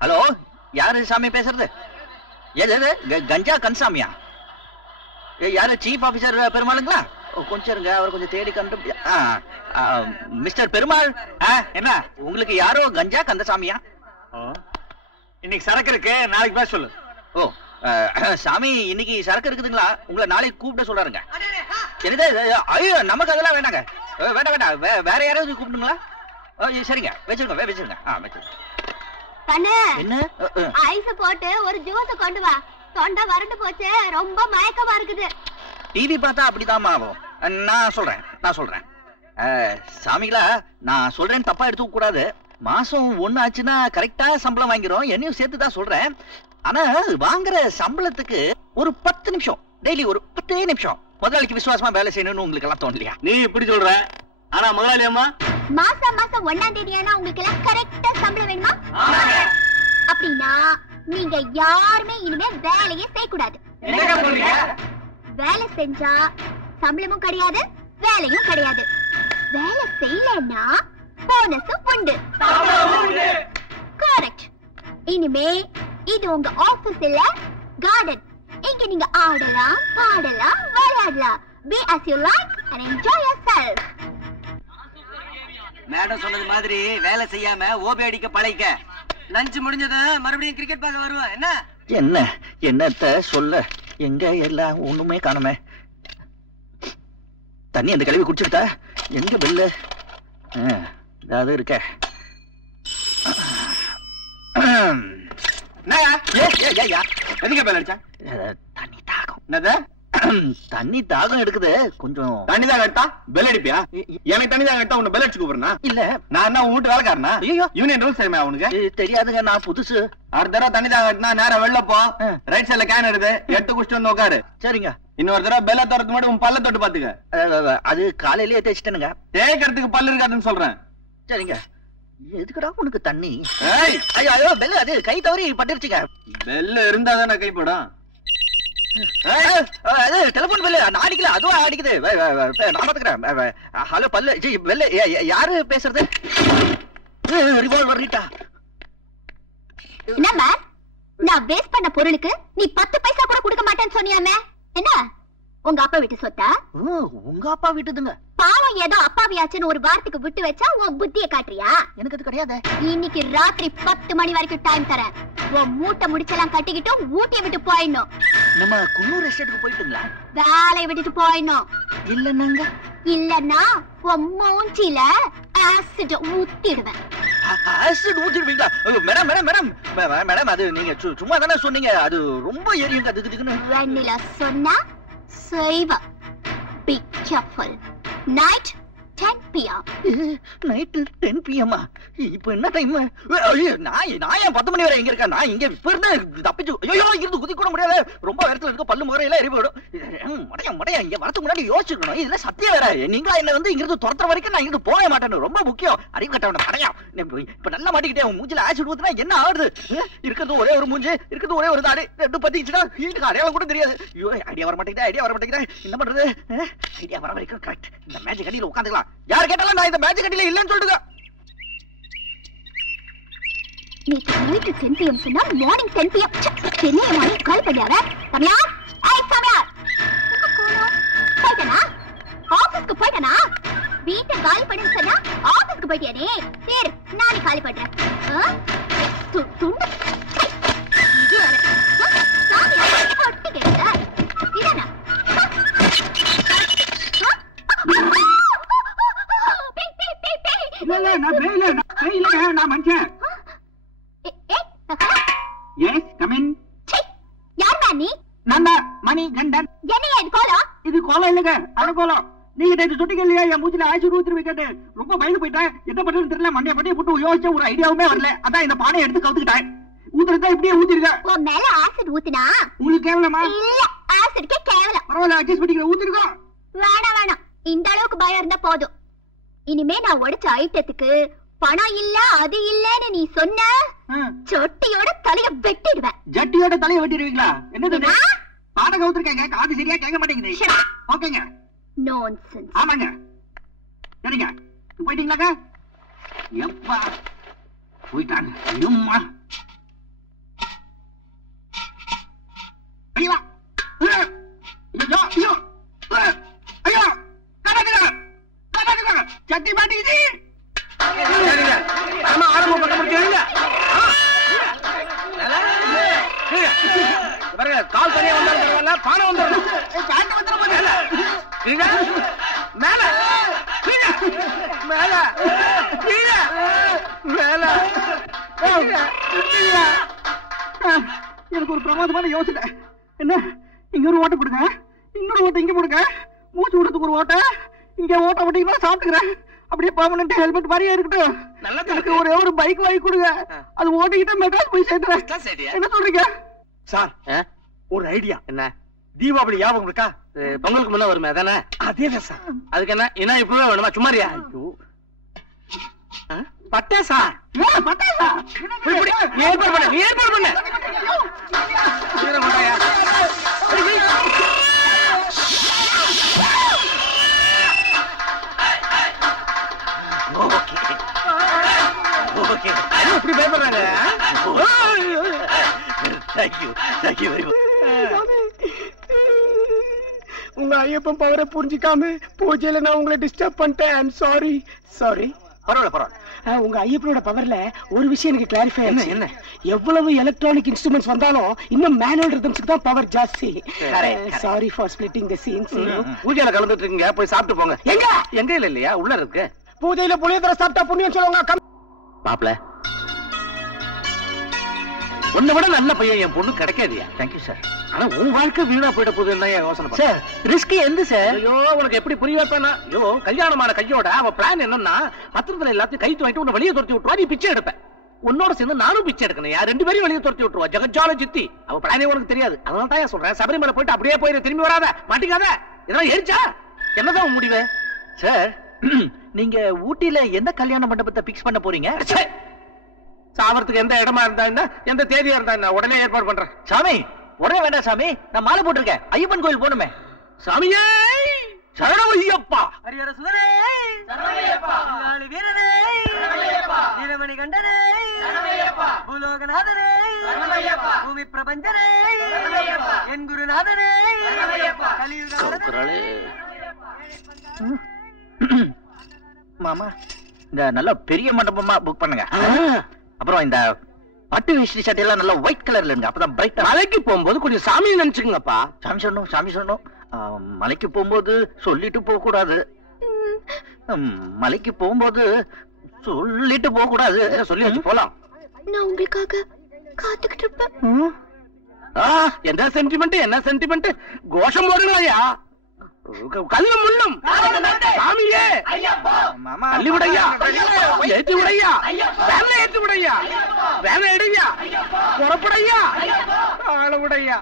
ஹலோ, யாரு சாமி பேசுறது? எது கஞ்சா கன்சாமியா? யாரு, சீஃப் ஆபீசர் பெருமாளுங்களா? கொஞ்சம் இருங்க, அவர் கொஞ்சம் தேடி கண்டு. மிஸ்டர் பெருமாள், என்ன உங்களுக்கு யாரோ கஞ்சா கந்தசாமியா? இன்னைக்கு சரக்கு இருக்கு, நாளைக்கு பேச சொல்லு. ஓ சாமி, இன்னைக்கு சரக்கு இருக்குதுங்களா? உங்களை நாளைக்கு கூப்பிட சொல்றாருங்க. என்னது? ஐயோ, நமக்கு அதெல்லாம் வேண்டாங்க. வேண்டாம் வேண்டாம், வேற யாராவது கூப்பிடுங்களா? சரிங்க, வச்சிருங்க வச்சிருங்க. வச்சிருங்க. கண்ணு, என்ன? ஐஸ் போட்டு ஒரு ஜூஸ் கொண்டு வா. தொண்டை வறண்டு போச்சு, ரொம்ப மயக்கமா இருக்குது. டிவி பார்த்தா அப்படிதான் ஆகும். நான் சொல்றேன். சாமிகளா, நான் சொல்றேன் தப்பா எடுத்துக்க கூடாது. மாசம் 1 ஆச்சுன்னா கரெக்டா சம்பளம் வாங்கிறோம். என்னையும் சேர்த்து தான் சொல்றேன். ஆனா வாங்குற சம்பளத்துக்கு ஒரு 10 நிமிஷம், டெய்லி ஒரு 10 நிமிஷம் முதலாளிக்கு விசுவாசமா வேலை செய்யணும்னு உங்களுக்கு எல்லாம் தோணலையா? நீ இப்படி சொல்ற, ஆனா முதலாளி அம்மா மாசம் 1ஆம் தேதியானா உங்களுக்கு எல்லாம் கரெக்டா சம்பளம் வேணுமா? அப்படின்னா நீங்க யாருமே இனிமே வேலையே செய்யக்கூடாது. வேலை செஞ்சா சம்பளமும் கிடையாது, வேலையும் கிடையாது. வேலை செய்யலன்னா போனஸும் உண்டு. கரெக்ட். இனிமே இது உங்க ஆபீஸ் இல்ல, கார்டன். இங்க நீங்க ஆடலாம், பாடலாம், விளையாடலாம். Be as you like and enjoy yourself. Madam சொன்னது மாதிரி வேலை செய்யாம ஓபி அடிக்க பழைக்க. லஞ்ச் முடிஞ்சது மறுபடியும் கிரிக்கெட் பார்க்க வருவேன். என்னத்த சொல்ல, எங்க எல்லாம் ஒண்ணுமே காணுமே. தண்ணி அந்த கழுவி குடிச்சுட்டா எங்க பெல்லு? ஏதாவது இருக்க. எதுக்கு பேல் அடிச்சா? தண்ணி தாகம். என்னது? தண்ணி தாகம் எடுக்குது கொஞ்சம். தண்ணி தான் கட்டா பெல் அடிப்பியா? எனக்கு தண்ணி தான் கட்டா உன்னை பெல் அடிச்சு கூப்பிடுறா? இல்ல, நான் என்ன வீட்டு வேலைக்காரனா? ஐயோ, யூனியன் ரூல்ஸ் தெரியுமா உனக்கு? தெரியாதுங்க, நான் புதுசு. அடுத்த தடவை தண்ணி தான் கட்டினா நேரம் வெளில போ. ரைட் சைட்ல கேன் எடுத்து எடுத்து குடிச்சிட்டு வந்து உட்காரு. சரிங்க. இன்னொரு தடவை பெல்ல தரத்துக்கு முன்னாடி உன் பல்ல தொட்டு பாத்துக்க. அது காலையிலேயே தேய்ச்சிட்டேனுங்க. தேய்க்கிறதுக்கு பல்லு இருக்காதுன்னு சொல்றேன். சரிங்க. எதுக்குடா உனக்கு தண்ணி? ஐயோ பெல், அது கை தவறி பட்டுருச்சுங்க. பெல்லு இருந்தா தானே கைப்படும். அது டெலிபோன் பெல்லு நான் அடிக்கல, அதுவும் அடிக்குது. நான் பாத்துக்கிறேன். ஹலோ பல்லு பெல்லு, யாரு பேசுறது? Revolver Rita. என்ன மேம், நான் வேஸ்ட் பண்ண பொருளுக்கு நீ 10 பைசா கூட கொடுக்க மாட்டேன்னு சொன்னியாமே, என்ன உங்க அப்பா வீட்டு சொத்தா? உங்க அப்பா வீட்டுதுங்க. பாவம் ஏதோ அப்பாவியாச்சுன்னு ஒரு வாரத்துக்கு விட்டு வச்சா உன் புத்திய காட்டுறியா? எனக்கு அது கிடையாது. இன்னைக்கு ராத்திரி 10 மணி வரைக்கும் டைம் தரேன். உன் மூட்டை முடிச்செல்லாம் கட்டிக்கிட்டு ஊட்டிய விட்டு போயிடணும். நம்ம குன்னூர் எஸ்டேட்டுக்கு போயிட்டுங்களா? வேலையை விட்டுட்டு போயிடணும். இல்லன்னாங்க? இல்லன்னா உன் மூஞ்சில ஆசிட் ஊத்திடுவேன். ஆசிட் ஊத்திடுவீங்களா? மேடம் மேடம் மேடம் மேடம், அது நீங்க சும்மா தானே சொன்னீங்க. அது ரொம்ப எரியுங்க. அதுக்கு வெண்ணிலா சொன்னா செய்வா. Be careful. Night 10 PM. Night 10 PM? இப்ப என்ன டைம்? நான் ஏன் 10 மணி வரை எங்க இருக்கேன்? நான் இங்க இப்ப இருந்து தப்பிச்சு இருந்து குதி கூட முடியாது. ரொம்ப இடத்துல இருக்க பல்லு முறையில எரி போயிடும். மடையா இங்க வரதுக்கு முன்னாடி யோசிச்சுக்கணும். இதுல சத்தியம் வேற. நீங்களா என்ன வந்து இங்கிருந்து துரத்துற வரைக்கும் நான் இங்கிருந்து போக மாட்டேன்னு. ரொம்ப முக்கியம். அறிவு கட்டவன மடையா. இப்ப நல்லா மாட்டிக்கிட்டே உன் மூஞ்சில ஆசிட் ஊத்துனா என்ன ஆகுது? இருக்கிறது ஒரே ஒரு மூஞ்சி, இருக்கிறது ஒரே ஒரு தாடி, ரெண்டு பத்திச்சுன்னா வீட்டுக்கு அடையாளம் கூட தெரியாது. ஐடியா வர மாட்டேங்குது. என்ன பண்றது? ஐடியா வர வரைக்கும் கரெக்ட். இந்த மேஜிக் அடியில உட்காந்துக்கலாம். யார் கேட்டாலும் நான் இந்த மேஜிக் அடியில இல்லன்னு சொல்லுங்க. நேற்று நைட்டு 10 PM சொன்னா மார்னிங் 10 PM. என்ன மாதிரி கால் பண்ணியாவ? சமயா, ஏய் சமயா, போயிட்டனா? ஆபீஸ்க்கு போயிட்டனா? வீட்டை காலி பண்ணு சொன்னா ஆபீஸ்க்கு போயிட்டியா நீ? சரி, நானே காலி பண்றேன். துண்டு இது வேற. சாமியா, ஒட்டி கேட்டா இதானா? இல்ல நான் மனுஷன். Yes come in. யார் நீ? நான் மணி கண்டன். என்னையா இது கோலம்? இது கோலம் இல்லங்க, அது கோலம். நீங்க நேற்று சொன்னீங்க இல்லையா, என் மூச்சில ஆயிரம் ஊத்திருவே கேட்டு ரொம்ப பயந்து போயிட்டேன். என்ன பண்றதுன்னு தெரியல. மண்டைய போட்டு யோசிச்ச ஒரு ஐடியாவுமே வரல. அதான் இந்த பானையை எடுத்து கவுத்துக்கிட்டேன். ஊத்துறதா இப்படியே ஊத்திருக்க. உன் மேல ஆசிட் ஊத்துனா உங்களுக்கு கேவலமா? இல்ல, ஆசிட்கே கேவலம். பரவாயில்ல, அட்ஜஸ்ட் பண்ணிக்க. ஊத்திருக்கோம். வேணாம், இந்த அளவுக்கு பயம் இருந்தா போதும். இனிமே நான் உடைச்ச ஐட்டத்துக்கு பணம் இல்ல, அது இல்லன்னு நீ சொன்ன சொட்டியோட தலைய வெட்டிடுவேன். ஜட்டியோட தலைய வெட்டிடுவீங்களா? என்னது பானை கவுத்துருக்கேங்க, காது சரியா கேட்க மாட்டேங்குது. ஓகேங்க. நான்சென்ஸ். ஆமாங்க. சரிங்க, போயிட்டீங்களாங்க? எப்பா போயிட்டாங்க. ஐயோம்மா, ஐயோ ஐயோ ஐயோ ஐயோ பானை வந்துடும். மேல, கீழே, மேல, கீழே, மேல, கீழே, மேல, கீழே, கீழே. எனக்கு ஒரு பிரமாதமான யோசனை. என்ன, இங்க ஒரு ஓட்டை கொடுங்க, இன்னொரு ஓட்டை இங்க போடுங்க, மூச்சு விடுறதுக்கு ஒரு ஓட்டை, இங்க ஓட்ட ஓட்டிங்கன்னா சாப்பிட்டுக்கிறேன். அப்படியே பெர்மனன்ட் ஹெல்மெட் மாதிரியே இருக்கட்டும். எனக்கு ஒரே ஒரு பைக் வாங்கி கொடுங்க, அது ஓட்டிக்கிட்டு மெட்ராஸ் போய் சேர்த்துறேன். என்ன சொல்றீங்க சார்? ஒரு ஐடியா. என்ன? தீபாவளி ஞாபகம் இருக்கா? பொங்கலுக்கு முன்ன வருமே அதானே? அதேதான் சார். அதுக்கு என்ன என்ன இப்பவே வேணுமா? சும்மாரியா? பட்டாசா? பட்டாசா? நீ ஏற்பாடு பண்ண, நீ ஏற்பாடு பண்ண. இப்படி பயப்படுறாங்க. உங்க ஐயப்பன் பவரை புரிஞ்சுக்காம பூஜையில நான் உங்களை டிஸ்டர்ப் பண்ணிட்டேன். ஐ அம் சாரி. சாரி. பரவாயில்ல பரவாயில்ல. உங்க ஐயப்பனோட பவர்ல ஒரு விஷயம் எனக்கு கிளாரிஃபை என்ன ஆச்சு. என்ன? எவ்வளவு எலக்ட்ரானிக் இன்ஸ்ட்ருமெண்ட்ஸ் வந்தாலும் இன்னும் மேனுவல் ரிதம்ஸ்க்கு தான் பவர் ஜாஸ்தி. Correct. Sorry for splitting the scenes. பூஜையில கலந்துட்டு இருக்கீங்க, போய் சாப்பிட்டு போங்க. எங்க? எங்க இல்ல இல்லையா? உள்ள இருக்கு. பூஜையில புளியோதரை சாப்பிட்டா புண்ணியம் சொல்லுவாங்க. மாப்ள, உன்னை விட நல்ல பையன் என் பொண்ணு கிடைக்காதியா? Thank you sir. ஆனா உன் வாழ்க்கை வீணா போயிட்ட போதுன்னு யோசனை பண்ண. சார் ரிஸ்க் எந்த சார்? ஐயோ, உனக்கு எப்படி புரிய வைப்பேனா? ஐயோ, கல்யாணமான கையோட அவ பிளான் என்னன்னா, பத்திரத்துல எல்லாத்தையும் கைத்து வாங்கிட்டு உன்னை வெளியே துரத்தி விட்டுருவா, நீ பிச்சை எடுப்பேன். உன்னோட சேர்ந்து நானும் பிச்சை எடுக்கணும். யார் ரெண்டு பேரும் வெளியே துரத்தி விட்டுருவா. ஜெகஜால ஜித்தி. அவ பிளானே உனக்கு தெரியாது. அதனால தான் சொல்றேன், சபரிமலை போயிட்டு அப்படியே போயிரு, திரும்பி வராத, மாட்டிக்காத. இதெல்லாம் எரிச்சா என்னதான் உன் முடிவு? சார் நீங்க ஊட்டில எந்த கல்யாண மண்டபத்தை பிக்ஸ் பண்ண போறீங்க? சாவறதுக்கு எந்த இடமா இருந்தா என்ன, எந்த தேதியா இருந்தா என்ன, உடனே ஏற்பாடு பண்றேன். சாமி உடனே வேண்டாம் சாமி, நான் மாலை போட்டிருக்கேன். ஐயப்பன் கோயில் போகணுமே. சாமியே சரணம் ஐயப்பா. ஹரிஹர சுதனே சரணமையப்பா, வீரனே சரணமையப்பா, வீரமணி கண்டனே சரணமையப்பா, பூலோகநாதனே சரணமையப்பா, பூமி பிரபஞ்சனே சரணமையப்பா, என் குருநாதனே சரணமையப்பா, கலியுகநாதனே. மாமா இந்த நல்ல பெரிய மண்டபமா புக் பண்ணுங்க. அப்புறம் இந்த பட்டு வேஷ்டி சட்டை எல்லாம் நல்ல ஒயிட் கலர்ல இருங்க, அப்பதான் பிரைட்டா. மலைக்கு போகும்போது கொஞ்சம் சாமி நினைச்சுங்கப்பா. சாமி சொன்னோம், சாமி சொன்னோம். மலைக்கு போகும்போது சொல்லிட்டு போக கூடாது. மலைக்கு போகும்போது சொல்லிட்டு போக கூடாது. சொல்லி வச்சு போலாம். நான் உங்களுக்காக காத்துக்கிட்டு இருப்பேன். என்ன சென்டிமெண்ட், என்ன சென்டிமெண்ட்? கோஷம் போடுங்களையா, கல்லு முள்ளும் சாமியே, மாமா தள்ளி விடையா, ஏற்றி விடையா, வேலை ஏற்றி விடையா, வேலை எடுயா, புறப்படையா, ஆள விடையா.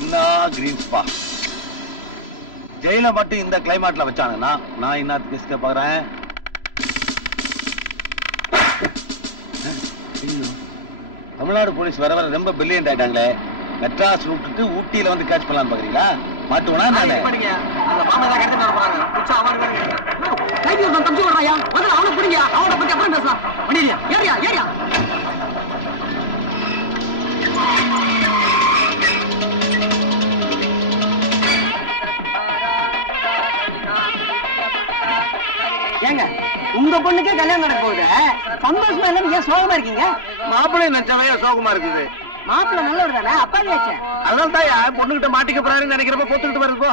என்ன கிரீன்ஸ்பா, ஜெயில மட்டும் இந்த கிளைமேட்ல வச்சாங்கன்னா நான் இன்னத்துக்கு இஸ்க பாக்குறேன். தமிழ்நாடு போலீஸ் வர வர ரொம்ப பிரில்லியன்ட் ஆயிட்டாங்களே. மெட்ராஸ் விட்டுட்டு ஊட்டியில வந்து கேட்ச் பண்ணலாம்னு பாக்குறீங்களா? மாட்டுவனா நானு? ஏங்க, உங்க பொண்ணுக்கே கல்யாணம் நடக்க போகுது, சந்தோஷமா இல்ல, ஏன் சோகமா இருக்கீங்க? மாப்பிள்ளை நினைச்சவையா சோகமா இருக்குது. மாப்பிள்ள நல்லவர் தானே, அப்பாவே வச்சேன். அதனால தான் பொண்ணுகிட்ட மாட்டிக்க போறாருன்னு நினைக்கிறப்ப பொத்துக்கிட்டு வருது போ.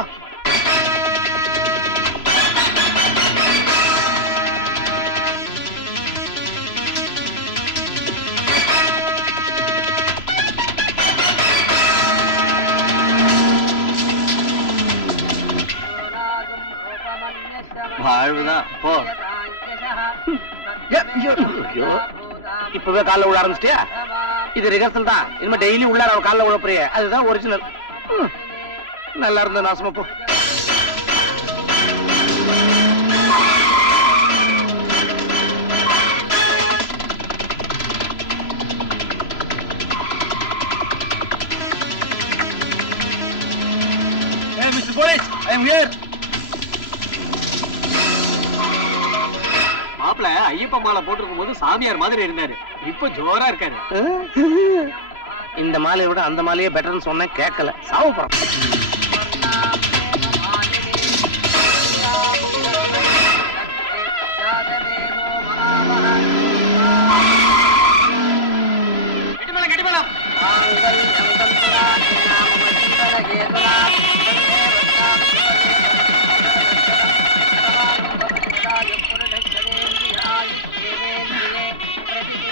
வாழ்வுதான் போ. இப்பவே காலைல விழ ஆரம்பிச்சிட்டியா? இது ரிஹர்சல் தான். இனிமே டெய்லி உள்ளார அவ காலைல விழப்பறிய, அதுதான் ஒரிஜினல். நல்லா இருந்த நாசமா போ. Hey, Mr. Police, I am here. மாப்பிள்ள ஐயப்ப மாலை போட்டிருக்கும் போது சாமியார் மாதிரி இருந்தாரு, இப்ப ஜோரா இருக்காரு. இந்த மாலையை விட அந்த மாலையே பெட்டர்னு சொன்னேன், கேட்கல. சாவு போறோம்.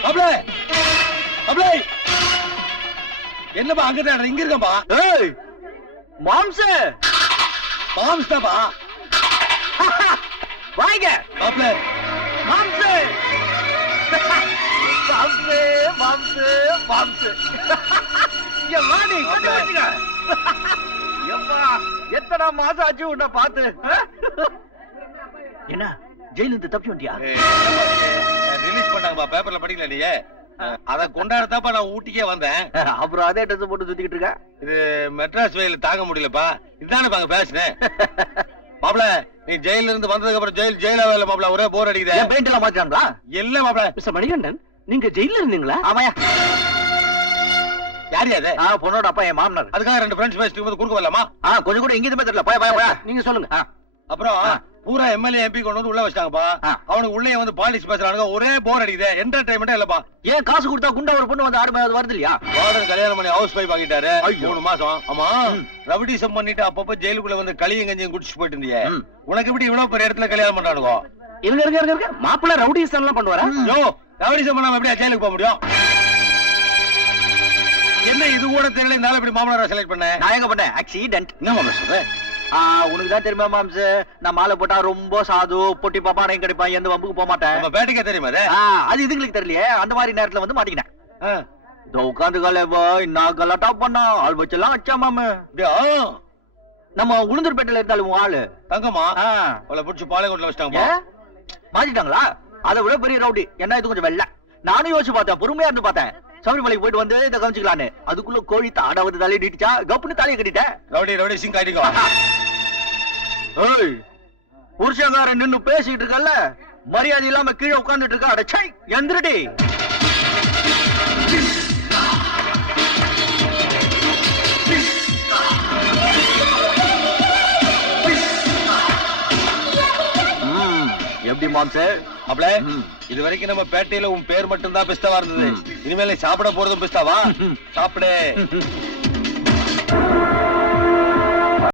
மாப்ள மாப்ள என்னப்பா அங்கதான் இங்க இருக்கம்பா ஏய் மாம்ச மாம்ஸ் தான்ப்பா வாங்க மாப்ள மாம்ச மாம்ச மாம்ச மாம்ச இங்க வாடி கொண்டு வச்சுங்க எப்பா எத்தனை மாசம் ஆச்சு உன்னை பார்த்து என்ன ஜெயில இருந்து தப்பி வண்டியா ரிலீஸ் பண்ணாங்கப்பா பேப்பர்ல படிக்கல நீ அத கொண்டாடத்தாப்பா நான் ஊட்டிக்கே வந்தேன். அப்புறம் அதே ட்ரெஸ் போட்டு சுத்திக்கிட்டு இருக்க. இது மெட்ராஸ் வெயில் தாங்க முடியலப்பா. இதுதானே பாங்க பேசுனேன். மாப்ள நீ ஜெயில இருந்து வந்ததுக்கு அப்புறம் ஜெயிலா வேலை மாப்ள ஒரே போர் அடிக்குது. என் பெயிண்ட் எல்லாம் மாத்திட்டாங்களா? இல்ல மாப்ள. மிஸ்டர் மணிகண்டன் நீங்க ஜெயில இருந்தீங்களா? ஆமாயா. யாரு அது? பொண்ணோட அப்பா என் மாமனார். அதுக்காக ரெண்டு ஃப்ரெண்ட்ஸ் பேசிட்டு வந்து குறுக்க வரலாமா? கொஞ்சம் கூட எங்கேயுமே தெரியல. போய் போய் போய் நீங்க சொல்லுங்க. அப்புறம் பூரா எம்எல்ஏ எம்பி கொண்டு வந்து உள்ள வச்சிட்டாங்கப்பா. அவனுக்கு உள்ளே வந்து பாலிடிக்ஸ் பேசுறானுங்க. ஒரே போர் அடிக்குது. என்டர்டைன்மெண்ட் இல்லப்பா. ஏன் காசு கொடுத்தா குண்டா ஒரு பொண்ணு வந்து ஆடு வருது இல்லையா? வார்டன் கல்யாணம் பண்ணி ஹவுஸ் வைஃப் ஆகிட்டாரு 3 மாசம். ஆமா ரவுடிசம் பண்ணிட்டு அப்பப்ப ஜெயிலுக்குள்ள வந்து களியும் கஞ்சியும் குடிச்சு போயிட்டு இருந்தியே. உனக்கு எப்படி இவ்வளவு பெரிய இடத்துல கல்யாணம் பண்றானுங்க? இருங்க மாப்பிள்ள ரவுடிசம் எல்லாம் பண்ணுவாரா? யோ ரவுடிசம் பண்ணாம எப்படியா ஜெயிலுக்கு போக முடியும்? என்ன இது கூட தெரியல இந்த இப்படி மாமனாரை செலக்ட் பண்ண? நான் எங்க பண்ணேன்? ஆக்சிடென்ட். என்ன மாமா சொல்ற? உனக்கு தான் தெரியுமா மாம்ஸ், நான் மாலை போட்டா ரொம்ப சாது பொட்டி பாப்பா அடையும் கிடைப்பான். எந்த வம்புக்கு போக மாட்டேன். நம்ம பேட்டிக்கே தெரியுமா அது? அது இதுங்களுக்கு தெரியலையே. அந்த மாதிரி நேரத்துல வந்து மாட்டிக்கிட்டேன். உட்காந்து கலைவா இன்னும் கலாட்டா பண்ணா ஆள் வச்செல்லாம் வச்சா மாமு. நம்ம உளுந்தூர்பேட்டையில இருந்தாலும் ஆளு தங்கம்மா அவளை பிடிச்சி பாளையங்கோட்டில் வச்சிட்டாங்க. மாட்டிட்டாங்களா? அதை விட பெரிய ரவுடி. என்ன இது கொஞ்சம் வெள்ள. நானும் யோசிச்சு பார்த்தேன், பொறுமையா இருந்து பார்த்தேன். சபரிமலைக்கு போயிட்டு வந்து இதை கவனிச்சுக்கலான்னு. அதுக்குள்ள கோழி தாடாவது தலையை நீட்டிச்சா கப்புன்னு தலையை கட்டிட்டேன். ரவுடி சிங் ஆயிட்டீங்க. புருஷங்காரன் நின்னு பேசிட்டு இருக்கல்ல, மரியாதை இல்லாம கீழே உட்கார்ந்துட்டு இருக்கா. அடச்சை எந்திரடி. எப்படி மாம்சே? அப்பல இது வரைக்கும் நம்ம பேட்டையில உன் பேர் மட்டும் தான் பெஸ்டாவா இருந்தது. இனிமேல சாப்பிட போறதும் பெஸ்டாவா? சாப்பிடு.